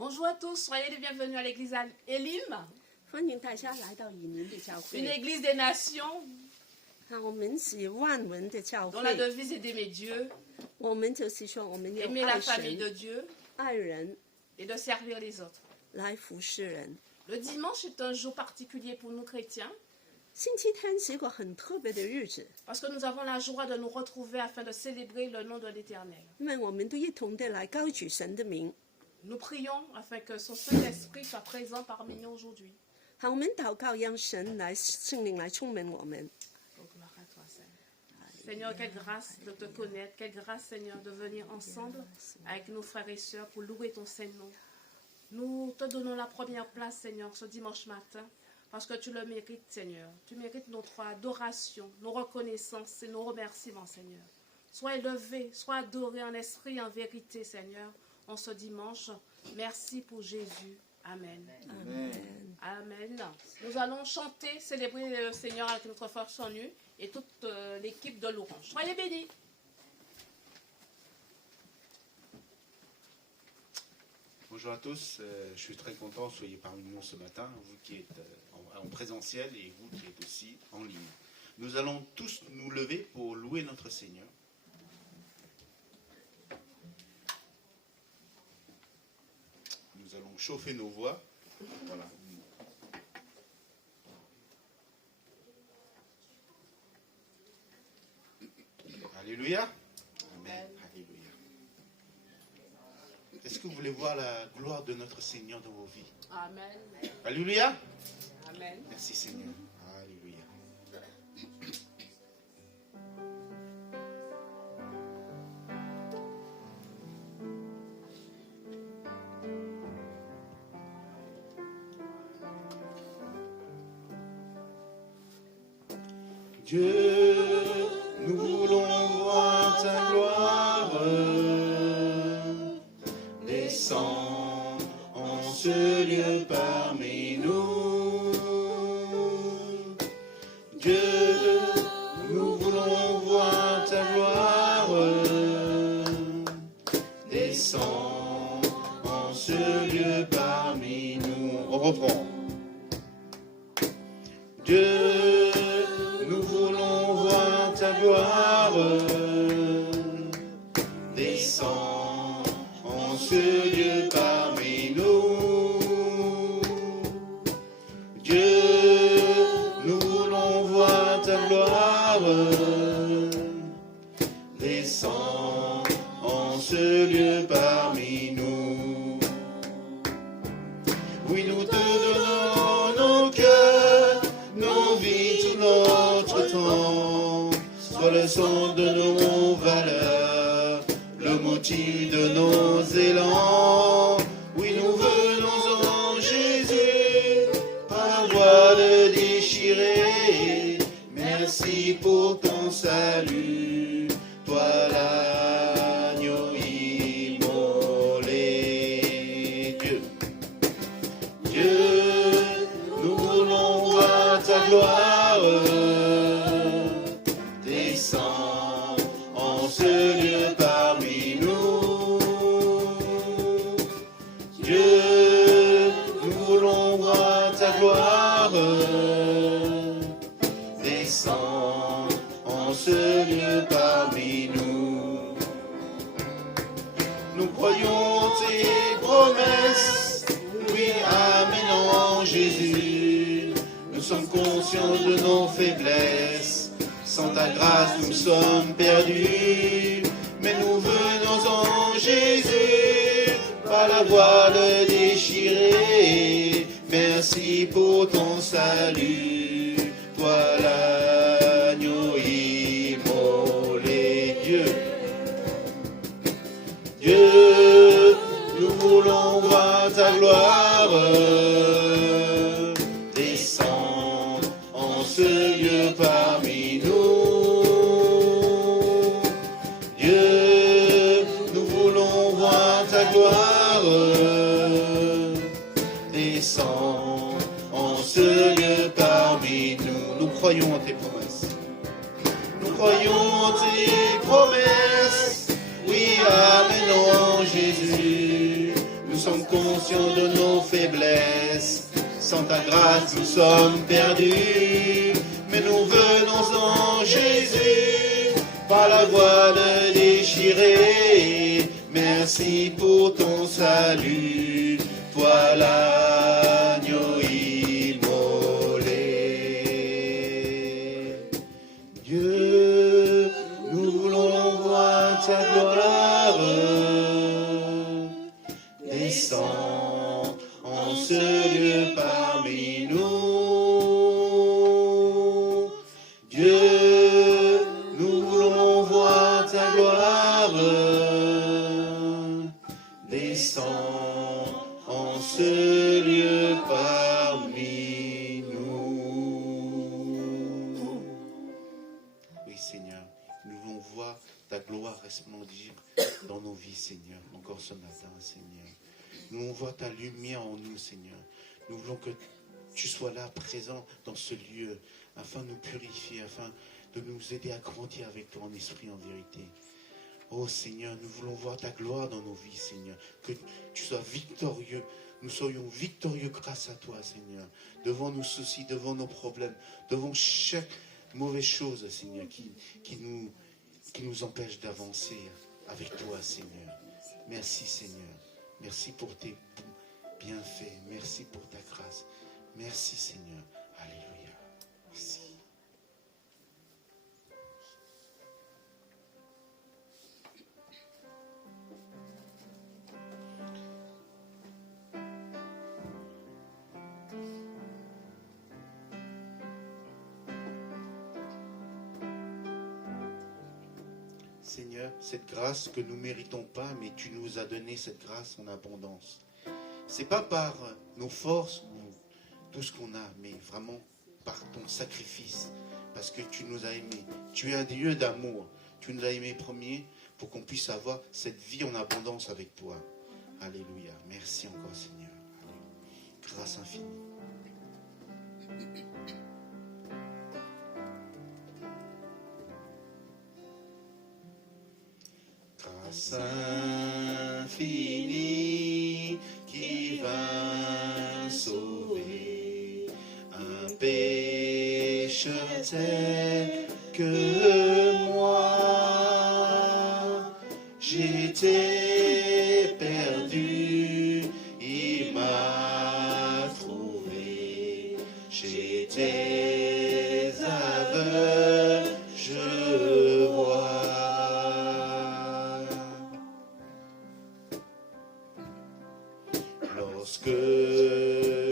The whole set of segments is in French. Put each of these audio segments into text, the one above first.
Bonjour à tous, soyez les bienvenus à l'église Elim, 欢迎大家来到以林的教 une 会。 église des nations 我们是万文的教 dont la 会， devise est d'aimer Dieu, 我们就是说我们要 aimer la 爱 famille de 神、 Dieu 爱人， et de servir les autres. 来服侍人。 Le dimanche est un jour particulier pour nous chrétiens 星期天是一个很特别的日子， parce que nous avons la joie de nous retrouver afin de célébrer le nom de l'Éternel. 因为我们都一同的来高举神的名。 Nous prions afin que son Saint-Esprit soit présent parmi nous aujourd'hui. 好，我们祷告，让神来圣灵来充满我们。 Oh, gloire à toi, Seigneur. Seigneur, quelle grâce de te connaître, quelle grâce, Seigneur, de venir ensemble avec nos frères et sœurs pour louer ton Saint-Nom. Nous te donnons la première place, Seigneur, ce dimanche matin, parce que tu le mérites, Seigneur. Tu mérites notre adoration, nos reconnaissances et nos remerciements, Seigneur. Sois élevé, sois adoré en esprit et en vérité, Seigneur, en ce dimanche. Merci pour Jésus. Amen. Amen. Amen. Nous allons chanter, célébrer le Seigneur avec notre force en nu et toute l'équipe de l'Orange. Soyez bénis. Bonjour à tous, je suis très content que vous soyez parmi nous ce matin, vous qui êtes en présentiel et vous qui êtes aussi en ligne. Nous allons tous nous lever pour louer notre Seigneur. Nous allons chauffer nos voix. Voilà. Alléluia. Amen. Alléluia. Est-ce que vous voulez voir la gloire de notre Seigneur dans vos vies? Amen. Alléluia. Amen. Merci Seigneur. Alléluia. Dieu, nous voulons voir ta gloire. Descends en ce lieu parmi nous. Dieu, nous voulons voir ta gloire. Descends en ce lieu parmi nous. On reprend. Dieu, nous voulons voir ta gloire. Descends en ce lieu parmi nous. Dieu, nous voulons voir ta gloire. Descends en ce lieu parmi nous. Oui, nous te donnons nos cœurs, nos vies, tout notre temps. Sois le son de nos valeurs, le motif de nos élans. Oui, nous venons en Jésus, par la voie le déchirer. Merci pour ton salut, toi l'agneau immolé. Dieu, Dieu, nous voulons voir ta gloire. Descends en ce lieu parmi nous. Dieu, nous voulons voir ta gloire. Descends en ce lieu parmi nous. Nous croyons en tes promesses. Oui, amen en Jésus. Nous sommes conscients de nos faiblesses. Sans ta grâce, nous sommes perdus. Mais nous venons en Jésus, par la voie le déchirer. Merci pour ton salut, toi l'agneau immolé. Dieu, Dieu, nous voulons voir ta gloire. Descends en ce lieu parmi nous. Dieu, nous voulons voir ta gloire. Descends en ce lieu parmi nous. Nous croyons en tes promesses. Nous croyons en tes promesses. Oui, amen en Jésus. Nous sommes conscients conscients de nos faiblesses. Sans ta grâce, nous sommes perdus. Mais nous venons en Jésus, par la voile déchirée. Merci pour ton salut, toi l'agneau immolé. Dieu, nous voulons voir ta gloire. Descends en ce lieu parmi nous. Dieu, nous voulons voir ta gloire. Descends en ce lieu parmi nous. Oui, Seigneur, nous voulons voir ta gloire resplendir dans nos vies, Seigneur, encore ce matin, Seigneur. Nous voulons voir ta lumière en nous, Seigneur. Nous voulons que tu sois là, présent dans ce lieu, afin de nous purifier, afin de nous aider à grandir avec toi en esprit, en vérité. Oh Seigneur, nous voulons voir ta gloire dans nos vies, Seigneur. Que tu sois victorieux. Nous soyons victorieux grâce à toi, Seigneur. Devant nos soucis, devant nos problèmes, devant chaque mauvaise chose, Seigneur, qui nous empêche d'avancer avec toi, Seigneur. Merci, Seigneur. Merci pour tes bienfaits. Merci pour ta grâce. Merci, Seigneur. Alléluia. Merci. Seigneur, cette grâce que nous ne méritons pas, mais tu nous as donné cette grâce en abondance. Ce n'est pas par nos forces ou tout ce qu'on a, mais vraiment par ton sacrifice, parce que tu nous as aimés. Tu es un Dieu d'amour. Tu nous as aimés premiers pour qu'on puisse avoir cette vie en abondance avec toi. Alléluia. Merci encore, Seigneur. Alléluia. Grâce infinie. Grâce infinie qui va sauver un pécheur tel que moi. J'étais perdu, il m'a trouvé. J'étais aveugle, je vois. Lorsque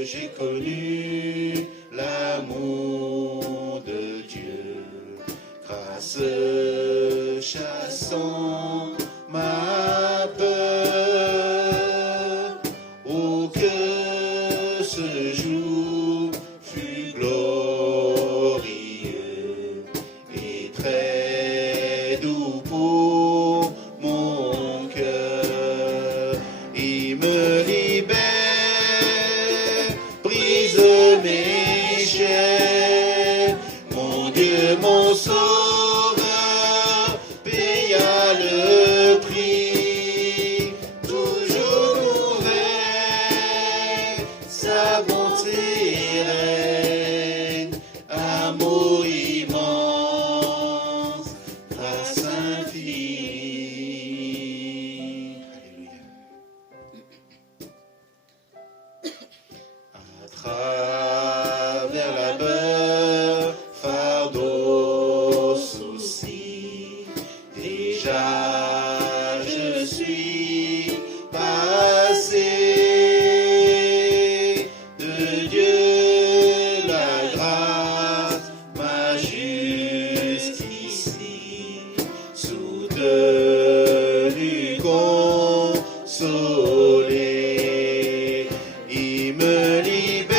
j'ai connu l'amour de Dieu, grâce chassant ma peur, oh que ce jour fut glorieux et très doux pour mon cœur. Il me libère, brise mes chaînes, mon Dieu, mon sauveur, paya le prix, toujours nouvelle, sa bonté règne, amour immense, grâce infinie. Alléluia. À travers la peur, fardeau, souci, déjà je suis passé. De Dieu la grâce m'a jusqu'ici soutenu, consolé. Il me libère,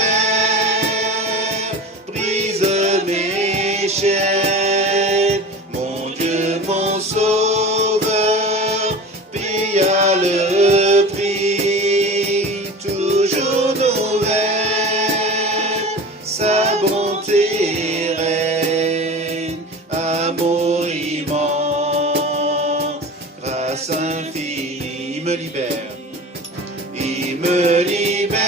brise mes chaînes, mon Dieu, mon sauveur, paya le prix, toujours nouvelle, sa bonté règne, amour immense, grâce infinie. Il me libère, me libère,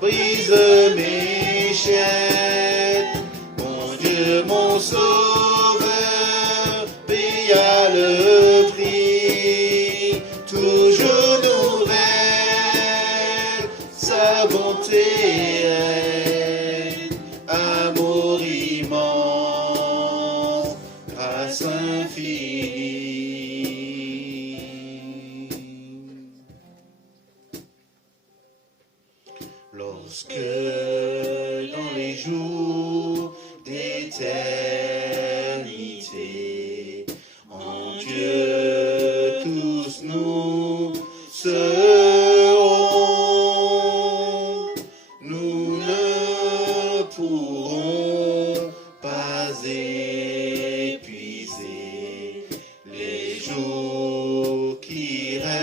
brise mes chaînes. Mon Dieu, mon Sauveur, paya le prix, toujours nouvelle, sa bonté règne, amour immense, grâce infinie. Lorsque dans les jours d'éternité, en Dieu tous nous serons, nous ne pourrons pas épuiser les jours qui resteront,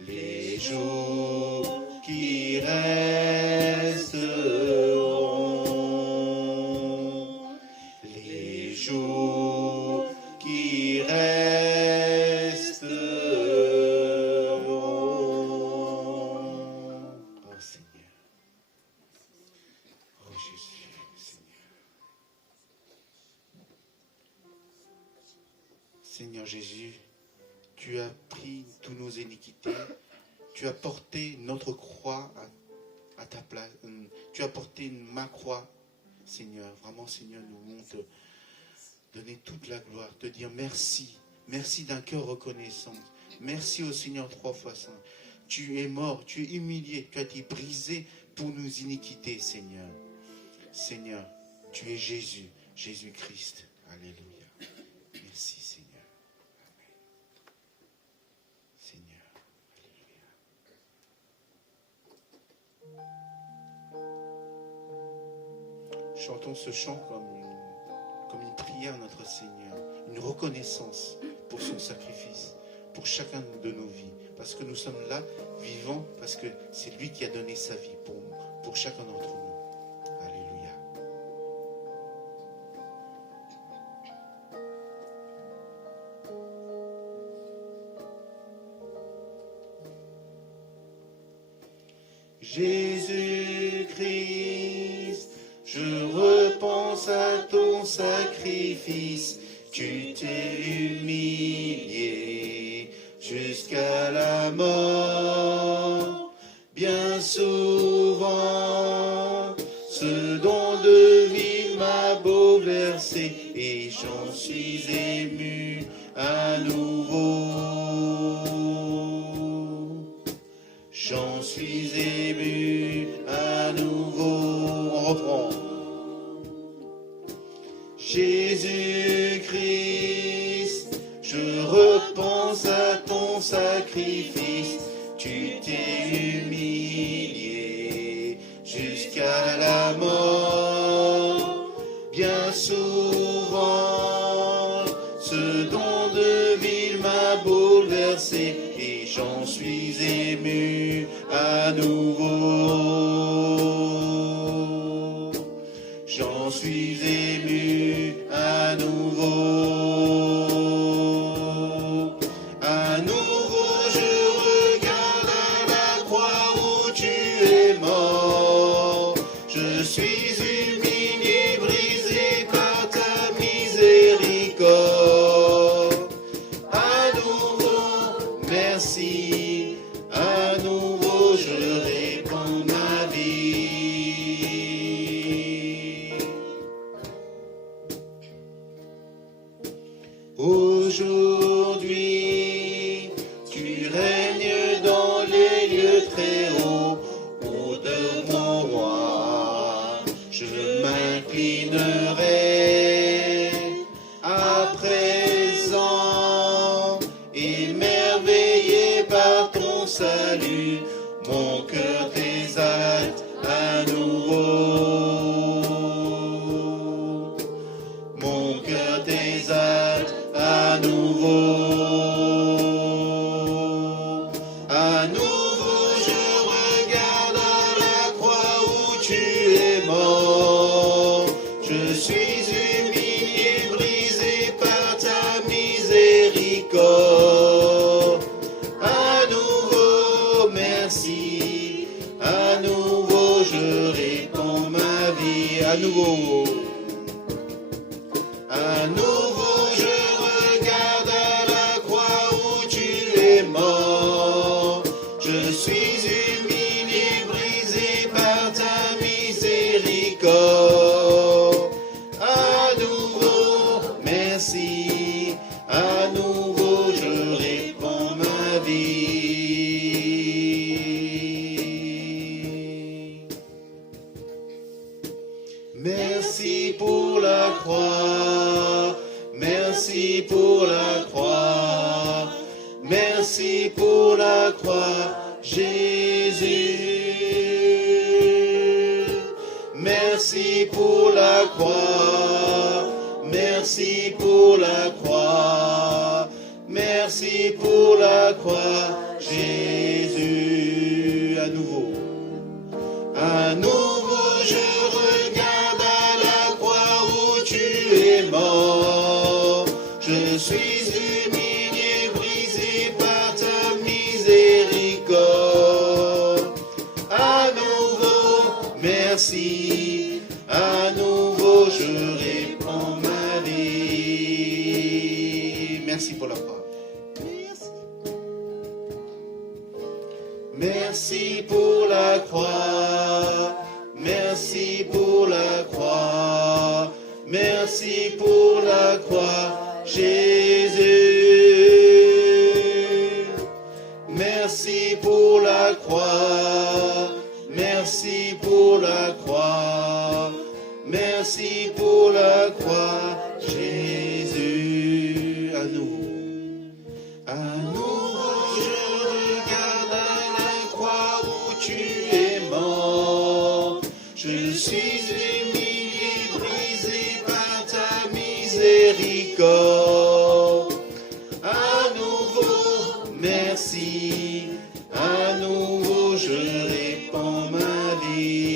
les jours qui resteront, les jours qui resteront. Oh Seigneur, oh Jésus, Seigneur. Seigneur Jésus, tu as pris toutes nos iniquités, tu as porté notre croix à ta place, tu as porté ma croix, Seigneur. Vraiment, Seigneur, nous voulons te donner toute la gloire, te dire merci, merci d'un cœur reconnaissant. Merci au Seigneur 3 fois saint. Tu es mort, tu es humilié, tu as été brisé pour nos iniquités, Seigneur. Seigneur, tu es Jésus, Jésus-Christ. Alléluia. Merci, Seigneur. Amen. Seigneur, alléluia. Chantons ce chant comme une prière à notre Seigneur, une reconnaissance pour son sacrifice, pour chacun de nos vies, parce que nous sommes là, vivants, parce que c'est lui qui a donné sa vie pour chacun d'entre nous. Alléluia. Jésus-Christ, je repense à ton sacrifice. Tu t'es humilié jusqu'à la mort. Bien souvent, ce don de vie m'a bouleversé et j'en suis ému à nouveau. J'en suis ému à nouveau. On reprend. Jésus-Christ, je repense à ton sacrifice. Tu t'es humilié jusqu'à la mort. Bien souvent, ce don de vie m'a bouleversé et j'en suis ému à nouveau. J'en suis ému à nouveau. À nouveau, je regarde à la croix où tu es mort. Je suis humilié, brisé par ta miséricorde. À nouveau, merci. À nouveau, je répands ma vie. Aujourd'hui, tu règnes dans les lieux très hauts, ô de mon roi. Je m'inclinerai à présent, émerveillé par ton salut, mon cœur t'exalte à nouveau. Mon cœur t'exalte à nouveau. À nouveau, je regarde à la croix où tu es mort. Je suis humilié, brisé par ta miséricorde. es mort. Je suis humilié, brisé par ta miséricorde. À nouveau, merci. À nouveau, je répands ma vie. Merci pour la croix. Merci pour la croix. Merci pour la croix, Jésus. Merci pour la croix. Merci pour la croix. Merci pour la croix, Jésus. À nouveau. À nouveau, je regarde à la croix où tu es mort. Je suis humilié, brisé par ta miséricorde. À nouveau, merci. À nouveau, je répands ma vie. Merci pour la croix. Merci pour la croix. Merci pour la croix. Merci pour la croix, Jésus. Merci pour la croix. Merci pour la croix. Merci pour la croix, Jésus. À nous. À nouveau, je regarde à la croix où tu es mort. Je suis humilié, brisé par ta miséricorde. À nouveau, merci. À nouveau, je répands ma vie.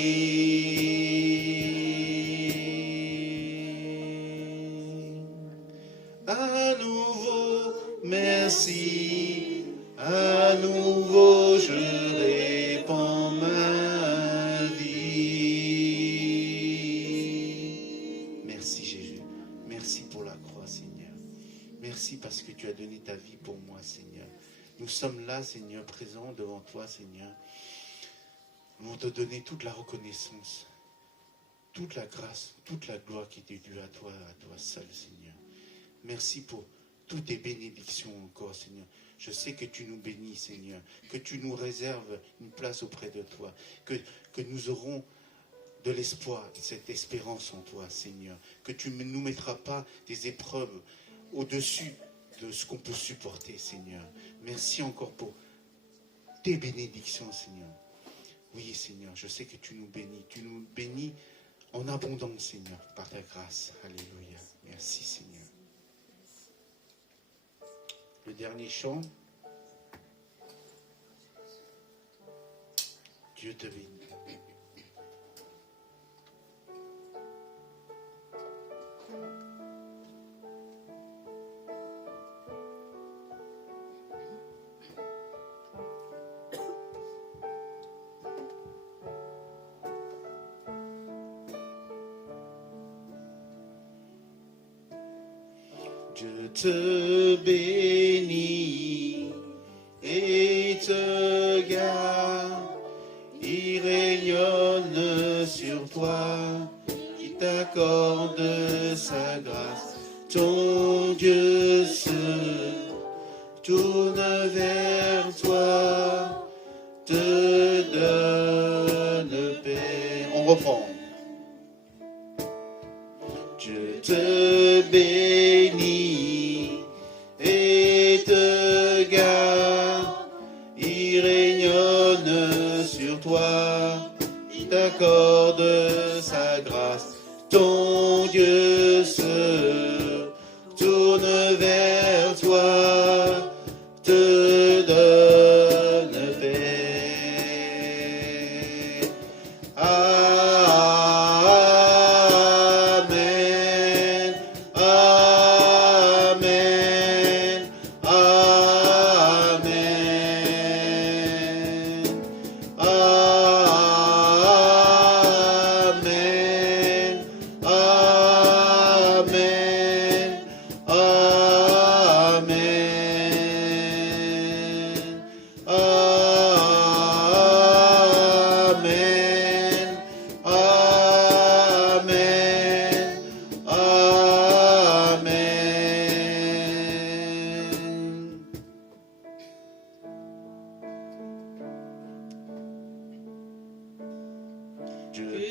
À nouveau, merci. À nouveau, je répands ma vie. Merci Jésus. Merci pour la croix, Seigneur. Merci parce que tu as donné ta vie pour moi, Seigneur. Nous sommes là, Seigneur, présents devant toi, Seigneur. Nous voulons te donner toute la reconnaissance, toute la grâce, toute la gloire qui est due à toi seul, Seigneur. Merci pour toutes tes bénédictions encore, Seigneur. Je sais que tu nous bénis, Seigneur, que tu nous réserves une place auprès de toi, que nous aurons de l'espoir, cette espérance en toi, Seigneur, que tu ne nous mettras pas des épreuves au-dessus de ce qu'on peut supporter, Seigneur. Merci encore pour tes bénédictions, Seigneur. Oui, Seigneur, je sais que tu nous bénis en abondance, Seigneur, par ta grâce. Alléluia. Merci, Seigneur. Le dernier chant. Dieu te bénit. Je te bénis et te garde, il rayonne sur toi, il t'accorde sa grâce. Ton Dieu se tourne vers toi, te donne paix. On reprend. Je te bénis et te garde, il rayonne sur toi, il t'accorde sa grâce. Ton Dieu se tourne vers toi, te donne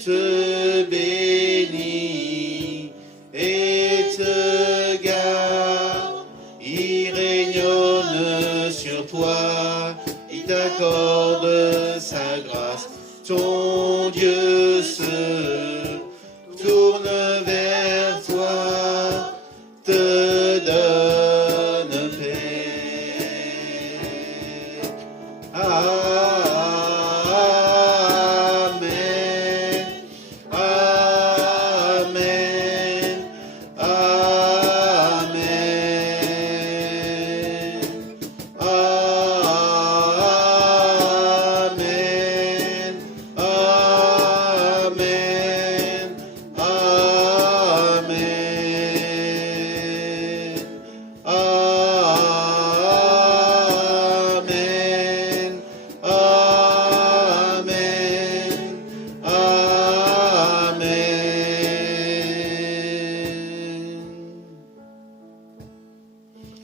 te bénit et te garde. Il rayonne sur toi, il t'accorde sa grâce. Ton Dieu se tourne vers toi, te donne paix. Amen. Amen. Amen. Amen. Amen. Amen. Amen. Amen. Amen.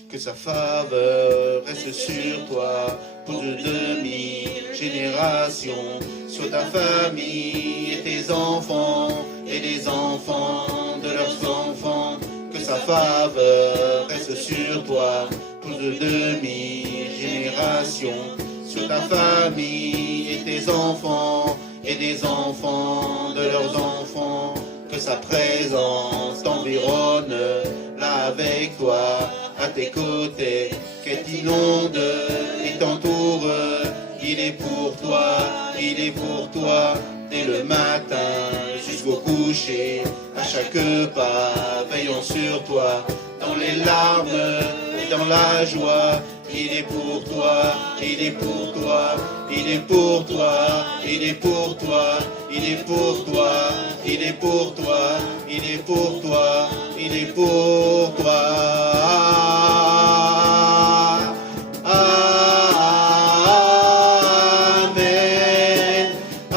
Que sa faveur reste sur toi pour de demi-générations, sur ta famille et tes enfants et les enfants de leurs enfants. Que sa faveur reste sur toi pour de demi-générations, sur ta famille et tes enfants et des enfants de leurs enfants. Que sa présence t'environne là avec toi, à tes côtés, qu'elle t'inonde et t'entoure. Il est pour toi, il est pour toi, dès le matin jusqu'au coucher, à chaque pas, veillant sur toi, dans les larmes et dans la joie. Il est pour toi, il est pour toi, il est pour toi, il est pour toi, il est pour toi, il est pour toi, il est pour toi, il est pour toi. Amen. Amen. Amen.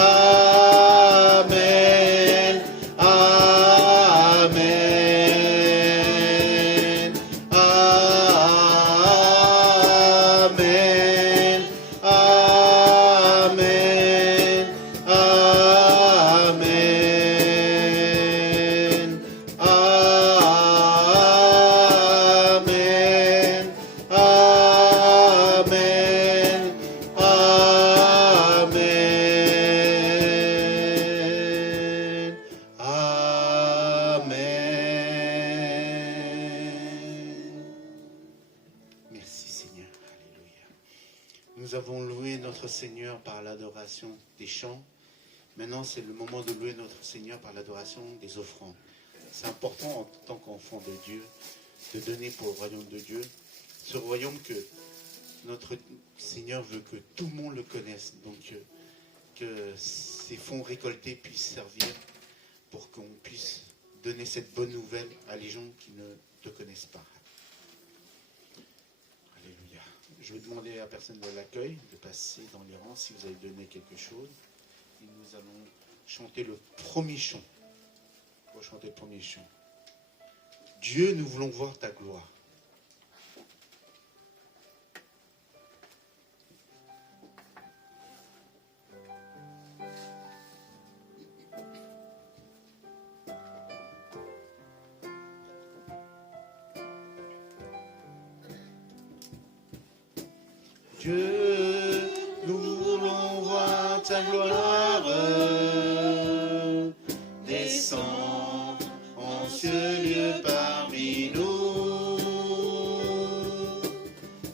Amen. Amen. Amen. Amen. Amen. Amen. Amen. Merci Seigneur. Alléluia. Nous avons loué notre Seigneur par l'adoration des chants. Maintenant, c'est le moment de louer notre Seigneur par l'adoration des offrandes. C'est important en tant qu'enfant de Dieu de donner pour le royaume de Dieu. Ce royaume que notre Seigneur veut que tout le monde le connaisse. Donc, que ces fonds récoltés puissent servir pour qu'on puisse donner cette bonne nouvelle à les gens qui ne te connaissent pas. Alléluia. Je vais demander à la personne de l'accueil de passer dans les rangs si vous avez donné quelque chose. Et nous allons chanter le premier chant. On va chanter le premier chant. Dieu, nous voulons voir ta gloire. Dieu, nous voulons voir ta gloire. Descends en ce lieu parmi nous.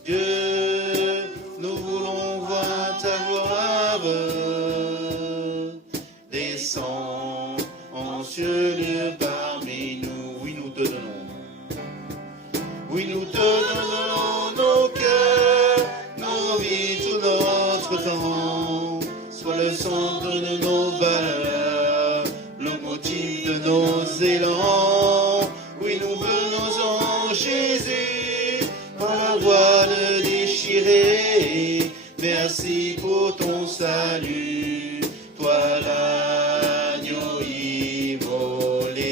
Dieu, nous voulons voir ta gloire. Descends en ce lieu parmi nous. Oui, nous te donnons. Oui, nous te donnons nos cœurs, nos vies, tout notre temps. Sois le centre de nos valeurs, le motif de nos élans. Oui, nous venons en Jésus, par la voile déchirée. Merci pour ton salut, toi l'agneau immolé.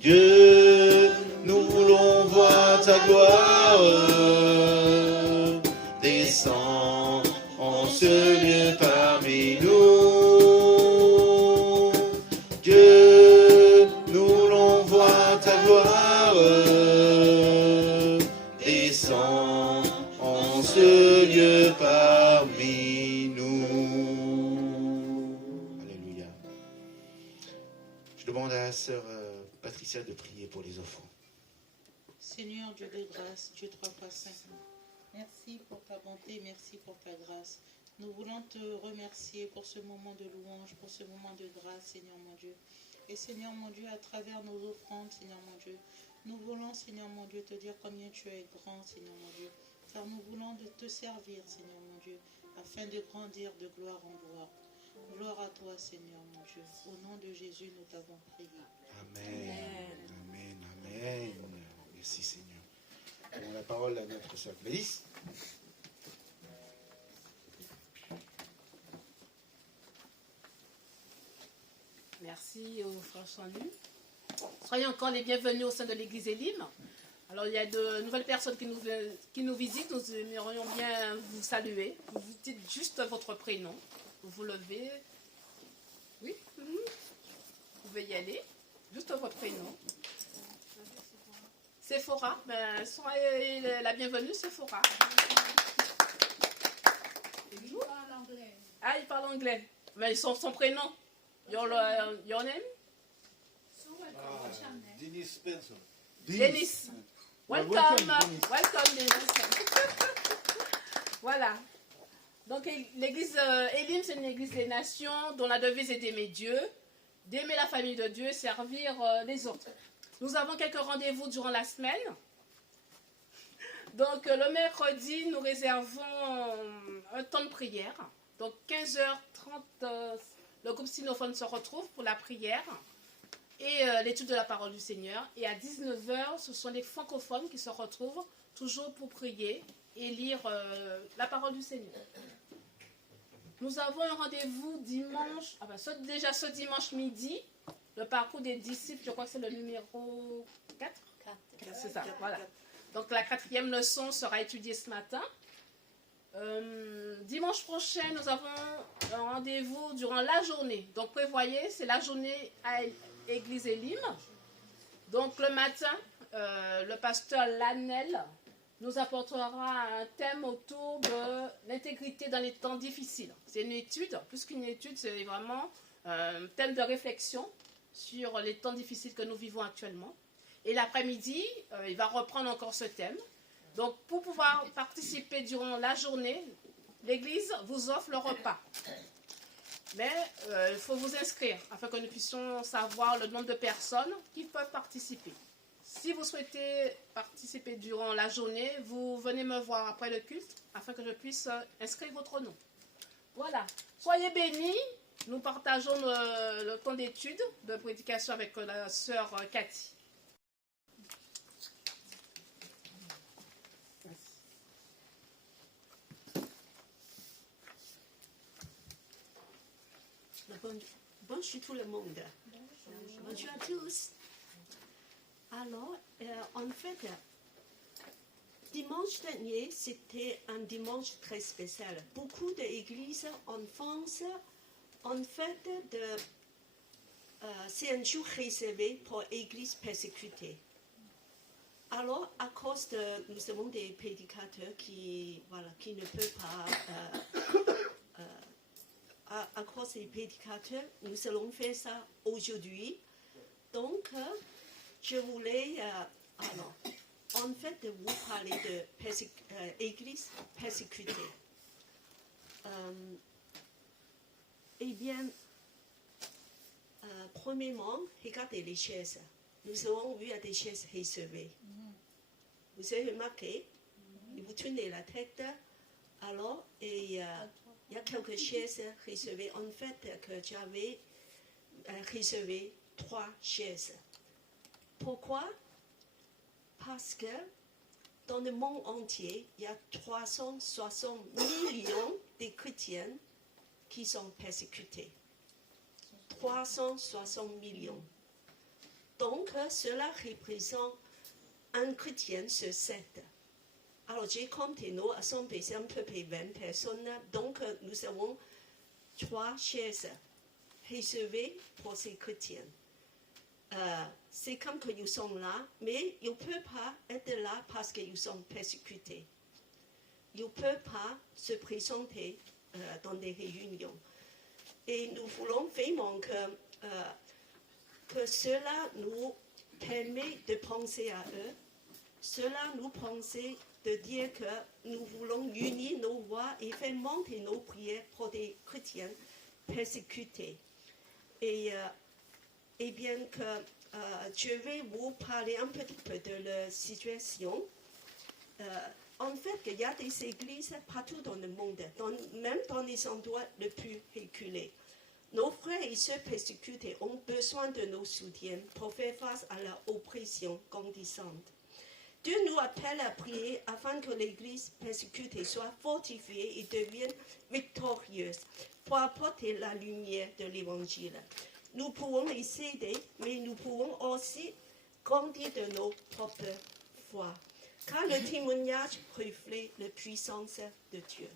Dieu, nous voulons voir ta gloire. Descends en ce lieu parmi nous. Seigneur Dieu de grâce, Dieu trois fois saint, merci pour ta bonté, merci pour ta grâce. Nous voulons te remercier pour ce moment de louange, pour ce moment de grâce, Seigneur mon Dieu. Et Seigneur mon Dieu, à travers nos offrandes, Seigneur mon Dieu, nous voulons, Seigneur mon Dieu, te dire combien tu es grand, Seigneur mon Dieu. Car nous voulons de te servir, Seigneur mon Dieu, afin de grandir de gloire en gloire. Gloire à toi, Seigneur mon Dieu. Au nom de Jésus, nous t'avons prié. Amen. Amen. Amen. Merci Seigneur. Bon, la parole à notre sœur Gladys. Merci aux frères Chandu. Soyez encore les bienvenus au sein de l'église Elim. Alors il y a de nouvelles personnes qui nous visitent. Nous aimerions bien vous saluer. Vous dites juste votre prénom. Vous vous levez. Oui. Vous pouvez y aller. Juste votre prénom. Sephora. Ben, soyez la bienvenue, Sephora. Il parle anglais. Ah, il parle anglais. Mais son prénom. Your name? Dennis Spencer. Dennis. Welcome. Welcome, Dennis. Voilà. Donc, l'église Elim, c'est une église des nations dont la devise est d'aimer Dieu, d'aimer la famille de Dieu, servir les autres. Nous avons quelques rendez-vous durant la semaine. Donc, le mercredi, nous réservons un temps de prière. Donc, 15h30, le groupe sinophone se retrouve pour la prière et l'étude de la parole du Seigneur. Et à 19h, ce sont les francophones qui se retrouvent toujours pour prier et lire la parole du Seigneur. Nous avons un rendez-vous dimanche, déjà ce dimanche midi, le parcours des disciples, je crois que c'est le numéro 4. C'est ça, voilà. Donc la 4e leçon sera étudiée ce matin. Dimanche prochain, nous avons un rendez-vous durant la journée. Donc prévoyez, c'est la journée à Église Elim. Donc le matin, le pasteur Lanel nous apportera un thème autour de l'intégrité dans les temps difficiles. C'est une étude, plus qu'une étude, c'est vraiment un thème de réflexion sur les temps difficiles que nous vivons actuellement. Et l'après-midi, il va reprendre encore ce thème. Donc, pour pouvoir participer durant la journée, l'Église vous offre le repas. Mais il faut vous inscrire afin que nous puissions savoir le nombre de personnes qui peuvent participer. Si vous souhaitez participer durant la journée, vous venez me voir après le culte afin que je puisse inscrire votre nom. Voilà. Soyez bénis. Nous partageons le temps d'étude, de prédication avec la sœur Cathy. Bonjour tout le monde. Bonjour à tous. Alors, en fait, dimanche dernier, c'était un dimanche très spécial. Beaucoup d'églises en France, en fait, c'est un jour réservé pour l'église persécutée. Alors, à cause de, nous avons des prédicateurs qui ne peuvent pas, à cause des prédicateurs, nous allons faire ça aujourd'hui. Donc, je voulais, en fait, vous parler de l'église persécutée. Eh bien, premièrement, regardez les chaises. Nous avons vu des chaises réservées. Vous avez remarqué, vous tournez la tête, alors, et il y a quelques chaises réservées. En fait, que j'avais réservé 3 chaises. Pourquoi? Parce que dans le monde entier, il y a 360 millions de chrétiens qui sont persécutés. 360 millions. Donc, cela représente un chrétien sur 7. Alors, j'ai compté, nous assemblés, c'est à peu près 20 personnes. Donc, nous avons 3 chaises réservées pour ces chrétiens. C'est comme qu'ils sont là, mais ils ne peuvent pas être là parce qu'ils sont persécutés. Ils ne peuvent pas se présenter dans des réunions. Et nous voulons vraiment que cela nous permet de penser à eux, cela nous pensait de dire que nous voulons unir nos voix et faire monter nos prières pour des chrétiens persécutés. Et bien que je vais vous parler un petit peu de la situation. En fait, il y a des églises partout dans le monde, même dans les endroits les plus reculés. Nos frères et sœurs persécutés ont besoin de nos soutiens pour faire face à leur oppression grandissante. Dieu nous appelle à prier afin que l'Église persécutée soit fortifiée et devienne victorieuse pour apporter la lumière de l'Évangile. Nous pouvons les aider, mais nous pouvons aussi grandir de nos propres foi, car le témoignage reflète la puissance de Dieu.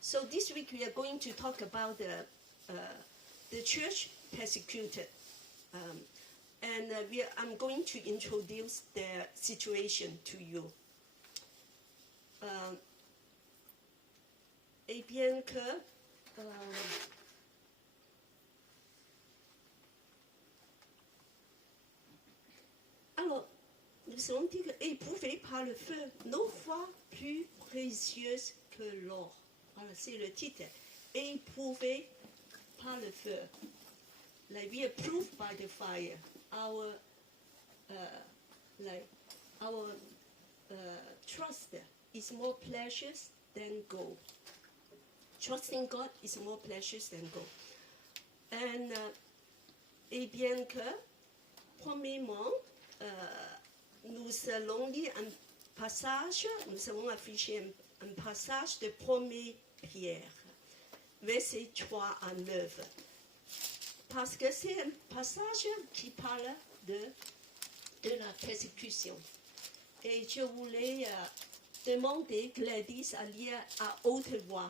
So this week we are going to talk about the church persecuted. And I'm going to introduce their situation to you. Et bien que alors, nous allons dire éprouvés par le feu, nos foi plus précieuses que l'or. Voilà, c'est le titre. Éprouvés par le feu. Like we are proved by the fire. Our trust is more precious than gold. Trusting God is more precious than gold. And et bien que, premièrement, nous allons lire un passage, nous allons afficher un passage de 1er Pierre, versets 3 à 9. Parce que c'est un passage qui parle de la persécution. Et je voulais demander Gladys à lire à haute voix.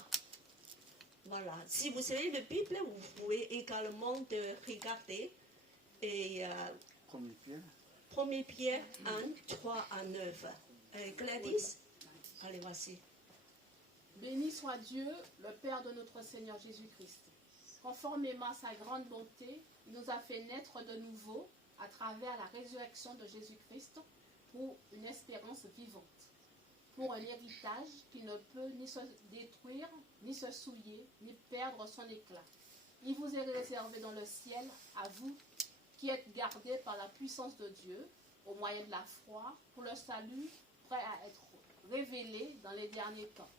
Voilà. Si vous avez la Bible, vous pouvez également de regarder. Et 1er Pierre 1, 3 à 9. Gladys, allez, voici. Béni soit Dieu, le Père de notre Seigneur Jésus-Christ. Conformément à sa grande bonté, il nous a fait naître de nouveau à travers la résurrection de Jésus-Christ pour une espérance vivante, pour un héritage qui ne peut ni se détruire, ni se souiller, ni perdre son éclat. Il vous est réservé dans le ciel, à vous qui êtes gardés par la puissance de Dieu, au moyen de la foi, pour le salut prêt à être révélé dans les derniers temps.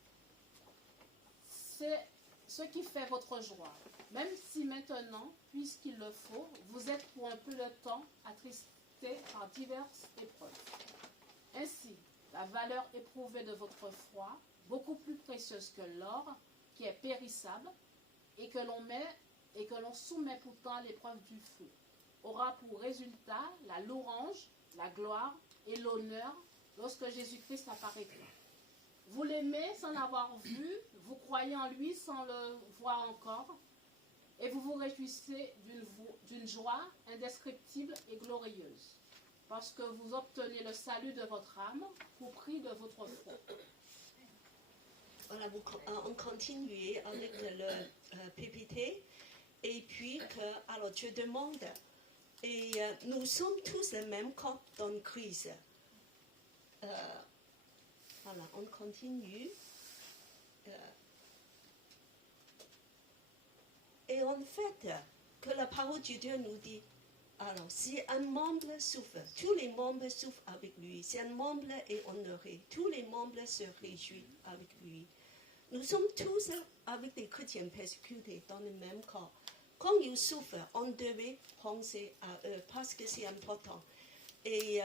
C'est ce qui fait votre joie, même si maintenant, puisqu'il le faut, vous êtes pour un peu de temps attristés par diverses épreuves. Ainsi, la valeur éprouvée de votre foi, beaucoup plus précieuse que l'or, qui est périssable, et que l'on soumet pourtant à l'épreuve du feu, aura pour résultat la louange, la gloire et l'honneur lorsque Jésus-Christ apparaîtra. Vous l'aimez sans l'avoir vu, vous croyez en lui sans le voir encore, et vous vous réjouissez d'une joie indescriptible et glorieuse, parce que vous obtenez le salut de votre âme au prix de votre foi. Voilà, on continue avec le PPT, et puis alors je demande, et nous sommes tous le même corps dans une crise. Voilà, on continue. Et en fait, que la parole de Dieu nous dit, alors si un membre souffre, tous les membres souffrent avec lui. Si un membre est honoré, tous les membres se réjouissent avec lui. Nous sommes tous avec des chrétiens persécutés dans le même corps. Quand ils souffrent, on devait penser à eux parce que c'est important. Et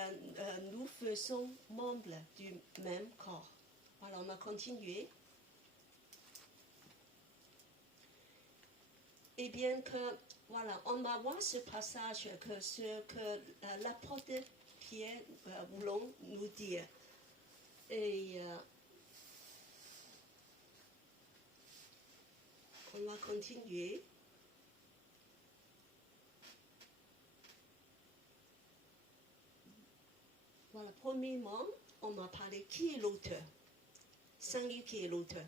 nous faisons membres du même corps. Alors on va continuer. Et bien que, voilà, on va voir ce passage que l'apôtre Pierre voulons nous dire. Et on va continuer. Voilà, premièrement, on va parler qui est l'auteur. Saint-Luc qui est l'auteur.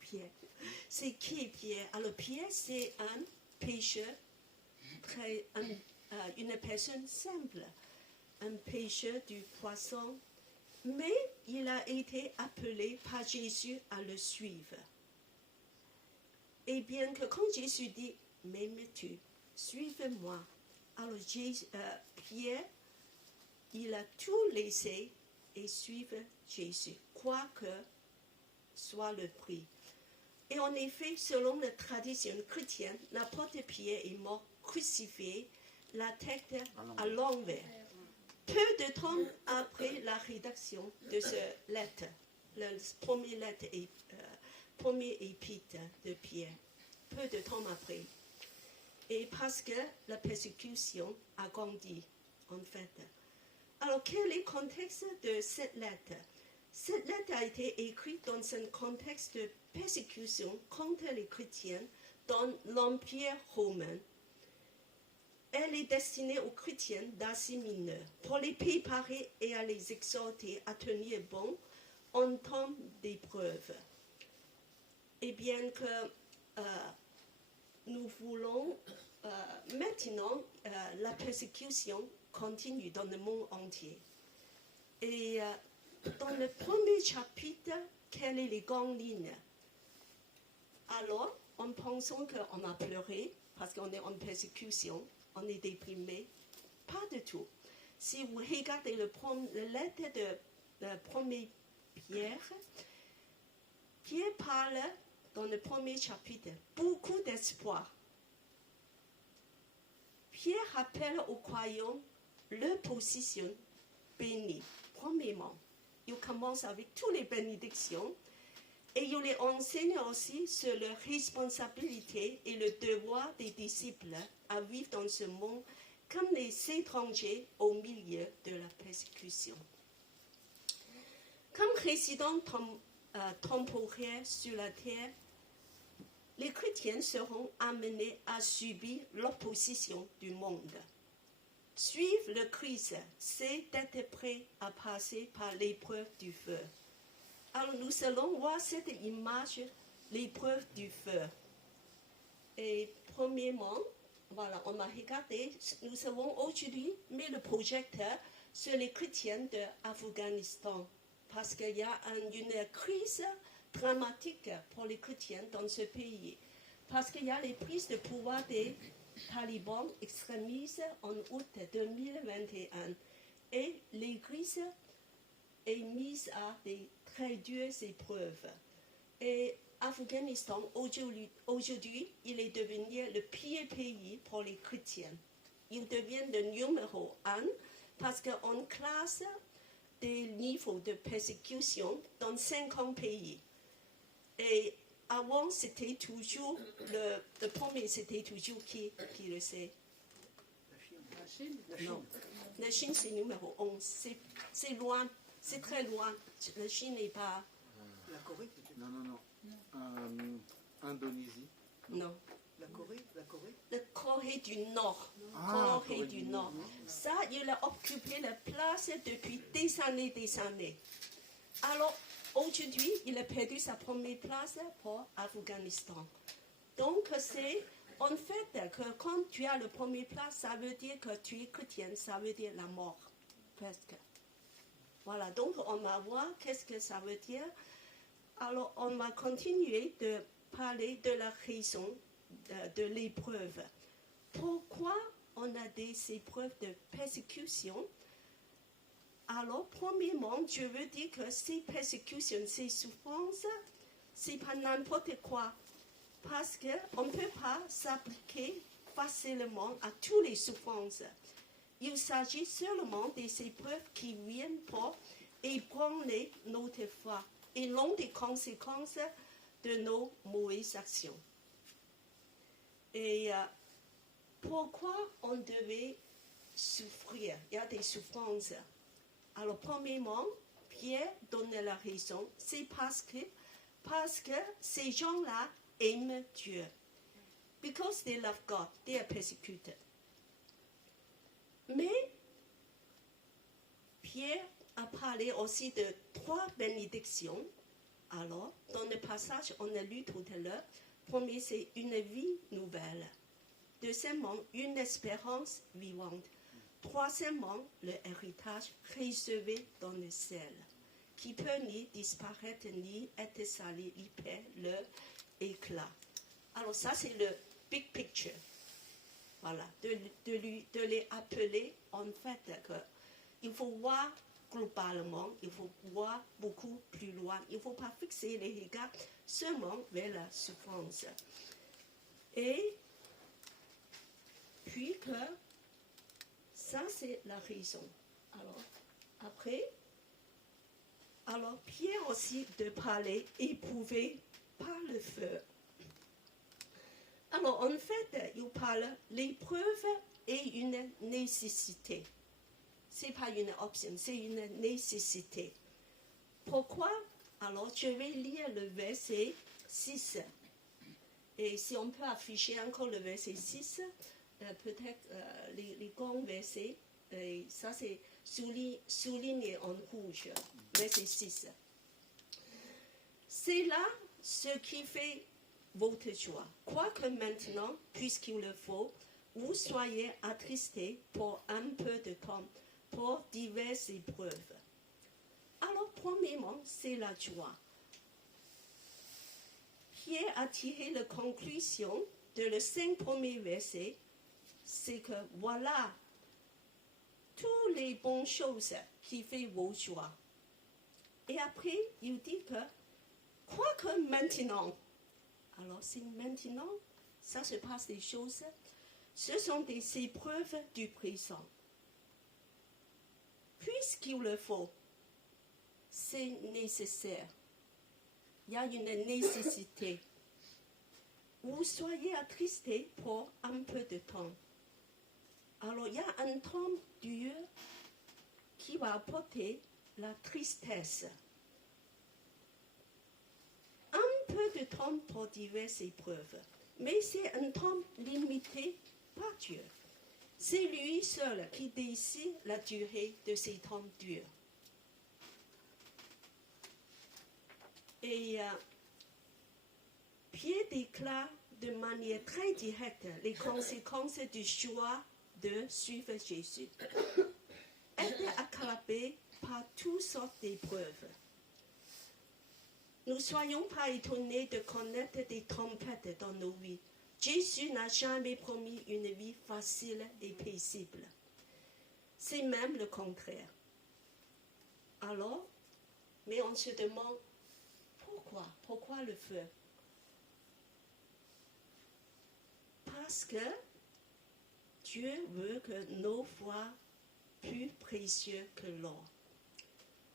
Pierre. C'est qui est Pierre? Alors Pierre, c'est un pécheur, une personne simple, un pêcheur du poisson, mais il a été appelé par Jésus à le suivre. Et bien que quand Jésus dit « M'aimes-tu? Suive-moi », alors Pierre, il a tout laissé et suivre Jésus, quoi que soit le prix. Et en effet, selon la tradition chrétienne, l'apôtre Pierre est mort crucifié, la tête à l'envers. Peu de temps après la rédaction de cette lettre, la première épître de Pierre, peu de temps après. Et parce que la persécution a grandi, en fait. Alors, quel est le contexte de cette lettre? Cette lettre a été écrite dans un contexte de persécution contre les chrétiens dans l'Empire romain. Elle est destinée aux chrétiens d'Asie mineure pour les préparer et à les exhorter à tenir bon en temps d'épreuve. Et bien que nous voulons maintenant, la persécution continue dans le monde entier. Et dans le premier chapitre, quelles sont les grandes lignes? Alors, en pensant qu'on a pleuré parce qu'on est en persécution, on est déprimé, pas du tout. Si vous regardez la lettre de premier Pierre, Pierre parle dans le premier chapitre beaucoup d'espoir. Pierre rappelle aux croyants leur position bénie. Premièrement, il commence avec toutes les bénédictions et il les enseigne aussi sur leur responsabilité et le devoir des disciples à vivre dans ce monde comme les étrangers au milieu de la persécution. Comme résidents temporaires sur la terre, les chrétiens seront amenés à subir l'opposition du monde. Suivre le Christ, c'est d'être prêt à passer par l'épreuve du feu. Alors nous allons voir cette image, l'épreuve du feu. Et premièrement, voilà, on a regardé, nous avons aujourd'hui mis le projecteur sur les chrétiens d'Afghanistan, parce qu'il y a une crise dramatique pour les chrétiens dans ce pays, parce qu'il y a les prises de pouvoir des talibans extrémistes en août 2021 et l'Église est mise à des très dures épreuves. Et Afghanistan, aujourd'hui, il est devenu le pire pays pour les chrétiens. Il devient le numéro 1 parce qu'on classe des niveaux de persécution dans 50 pays. Et avant, c'était toujours, le premier, c'était toujours qui le sait? La Chine. Non. La Chine, c'est numéro 11. C'est loin, c'est très loin. La Chine n'est pas... La Corée peut-être. Non. Indonésie. Non. La Corée. La Corée du Nord. Ah, Corée du Nord. Ça, il a occupé la place depuis des années. Alors, aujourd'hui, il a perdu sa première place pour Afghanistan. Donc, c'est en fait que quand tu as la première place, ça veut dire que tu es chrétien, ça veut dire la mort, presque. Voilà, donc on va voir qu'est-ce que ça veut dire. Alors, on va continuer de parler de la raison de l'épreuve. Pourquoi on a des épreuves de persécution? Alors, premièrement, je veux dire que ces persécutions, ces souffrances, c'est pas n'importe quoi. Parce qu'on ne peut pas s'appliquer facilement à toutes les souffrances. Il s'agit seulement des épreuves qui viennent pour ébranler notre foi et l'ont des conséquences de nos mauvaises actions. Et pourquoi on devait souffrir? Il y a des souffrances. Alors, premièrement, Pierre donne la raison, c'est parce que ces gens-là aiment Dieu. Because they love God, they are persecuted. Mais Pierre a parlé aussi de 3 bénédictions. Alors, dans le passage, on a lu tout à l'heure, premier, c'est une vie nouvelle. Deuxièmement, une espérance vivante. Troisièmement, le héritage réservé dans le ciel, qui peut ni disparaître ni être sali, ni perdre leur éclat. Alors ça, c'est le big picture. Voilà, de les appeler en fait qu'il faut voir globalement, il faut voir beaucoup plus loin. Il ne faut pas fixer les regards seulement vers la souffrance. Et puis que ça, c'est la raison. Alors, après, alors Pierre aussi de parler éprouvé par le feu. Alors, en fait, il parle l'épreuve est une nécessité. Ce n'est pas une option, c'est une nécessité. Pourquoi? Alors, je vais lire le verset 6. Et si on peut afficher encore le verset 6, peut-être les grands versets, ça c'est souligné en rouge, verset 6. C'est là ce qui fait votre joie. Quoique maintenant, puisqu'il le faut, vous soyez attristés pour un peu de temps, pour diverses épreuves. Alors, premièrement, c'est la joie. Pierre a tiré la conclusion de les 5 premiers versets, c'est que voilà toutes les bonnes choses qui font vos joies. Et après, il dit que, quoique maintenant, alors c'est maintenant, ça se passe des choses, ce sont des épreuves du présent. Puisqu'il le faut, c'est nécessaire. Il y a une nécessité. Vous soyez attristés pour un peu de temps. Alors, il y a un temps dur qui va apporter la tristesse. Un peu de temps pour diverses épreuves. Mais c'est un temps limité par Dieu. C'est lui seul qui décide la durée de ces temps durs. Et Pierre déclare de manière très directe les conséquences du choix de suivre Jésus. Être accablé par toutes sortes d'épreuves. Nous ne soyons pas étonnés de connaître des tempêtes dans nos vies. Jésus n'a jamais promis une vie facile et paisible. C'est même le contraire. Alors, mais on se demande, pourquoi le feu? Parce que Dieu veut que nos foi plus précieux que l'or.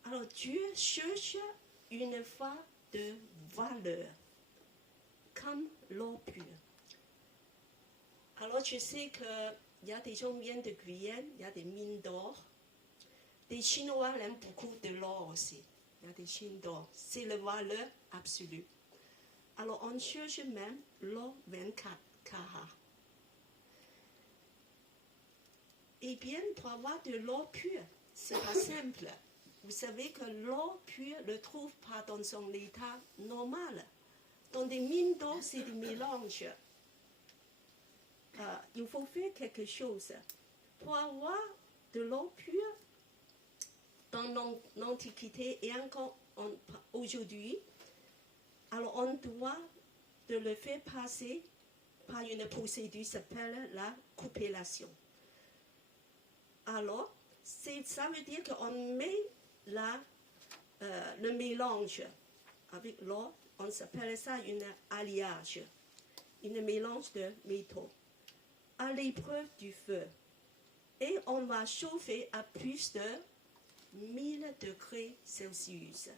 Alors Dieu cherche une foi de valeur, comme l'or pur. Alors je sais qu'il y a des gens qui viennent de Guyane, il y a des mines d'or. Les Chinois aiment beaucoup de l'or aussi. Il y a des mines d'or. C'est la valeur absolue. Alors on cherche même l'or 24 carats. Eh bien, pour avoir de l'or pur, c'est pas simple. Vous savez que l'or pur ne trouve pas dans son état normal. Dans des mines d'or, c'est des mélanges. Il faut faire quelque chose. Pour avoir de l'or pur, dans l'Antiquité et encore aujourd'hui, alors on doit de le faire passer par une procédure qui s'appelle la coupellation. Alors, ça veut dire qu'on met le mélange avec l'or, on s'appelle ça un alliage, un mélange de métaux, à l'épreuve du feu. Et on va chauffer à plus de 1000 degrés Celsius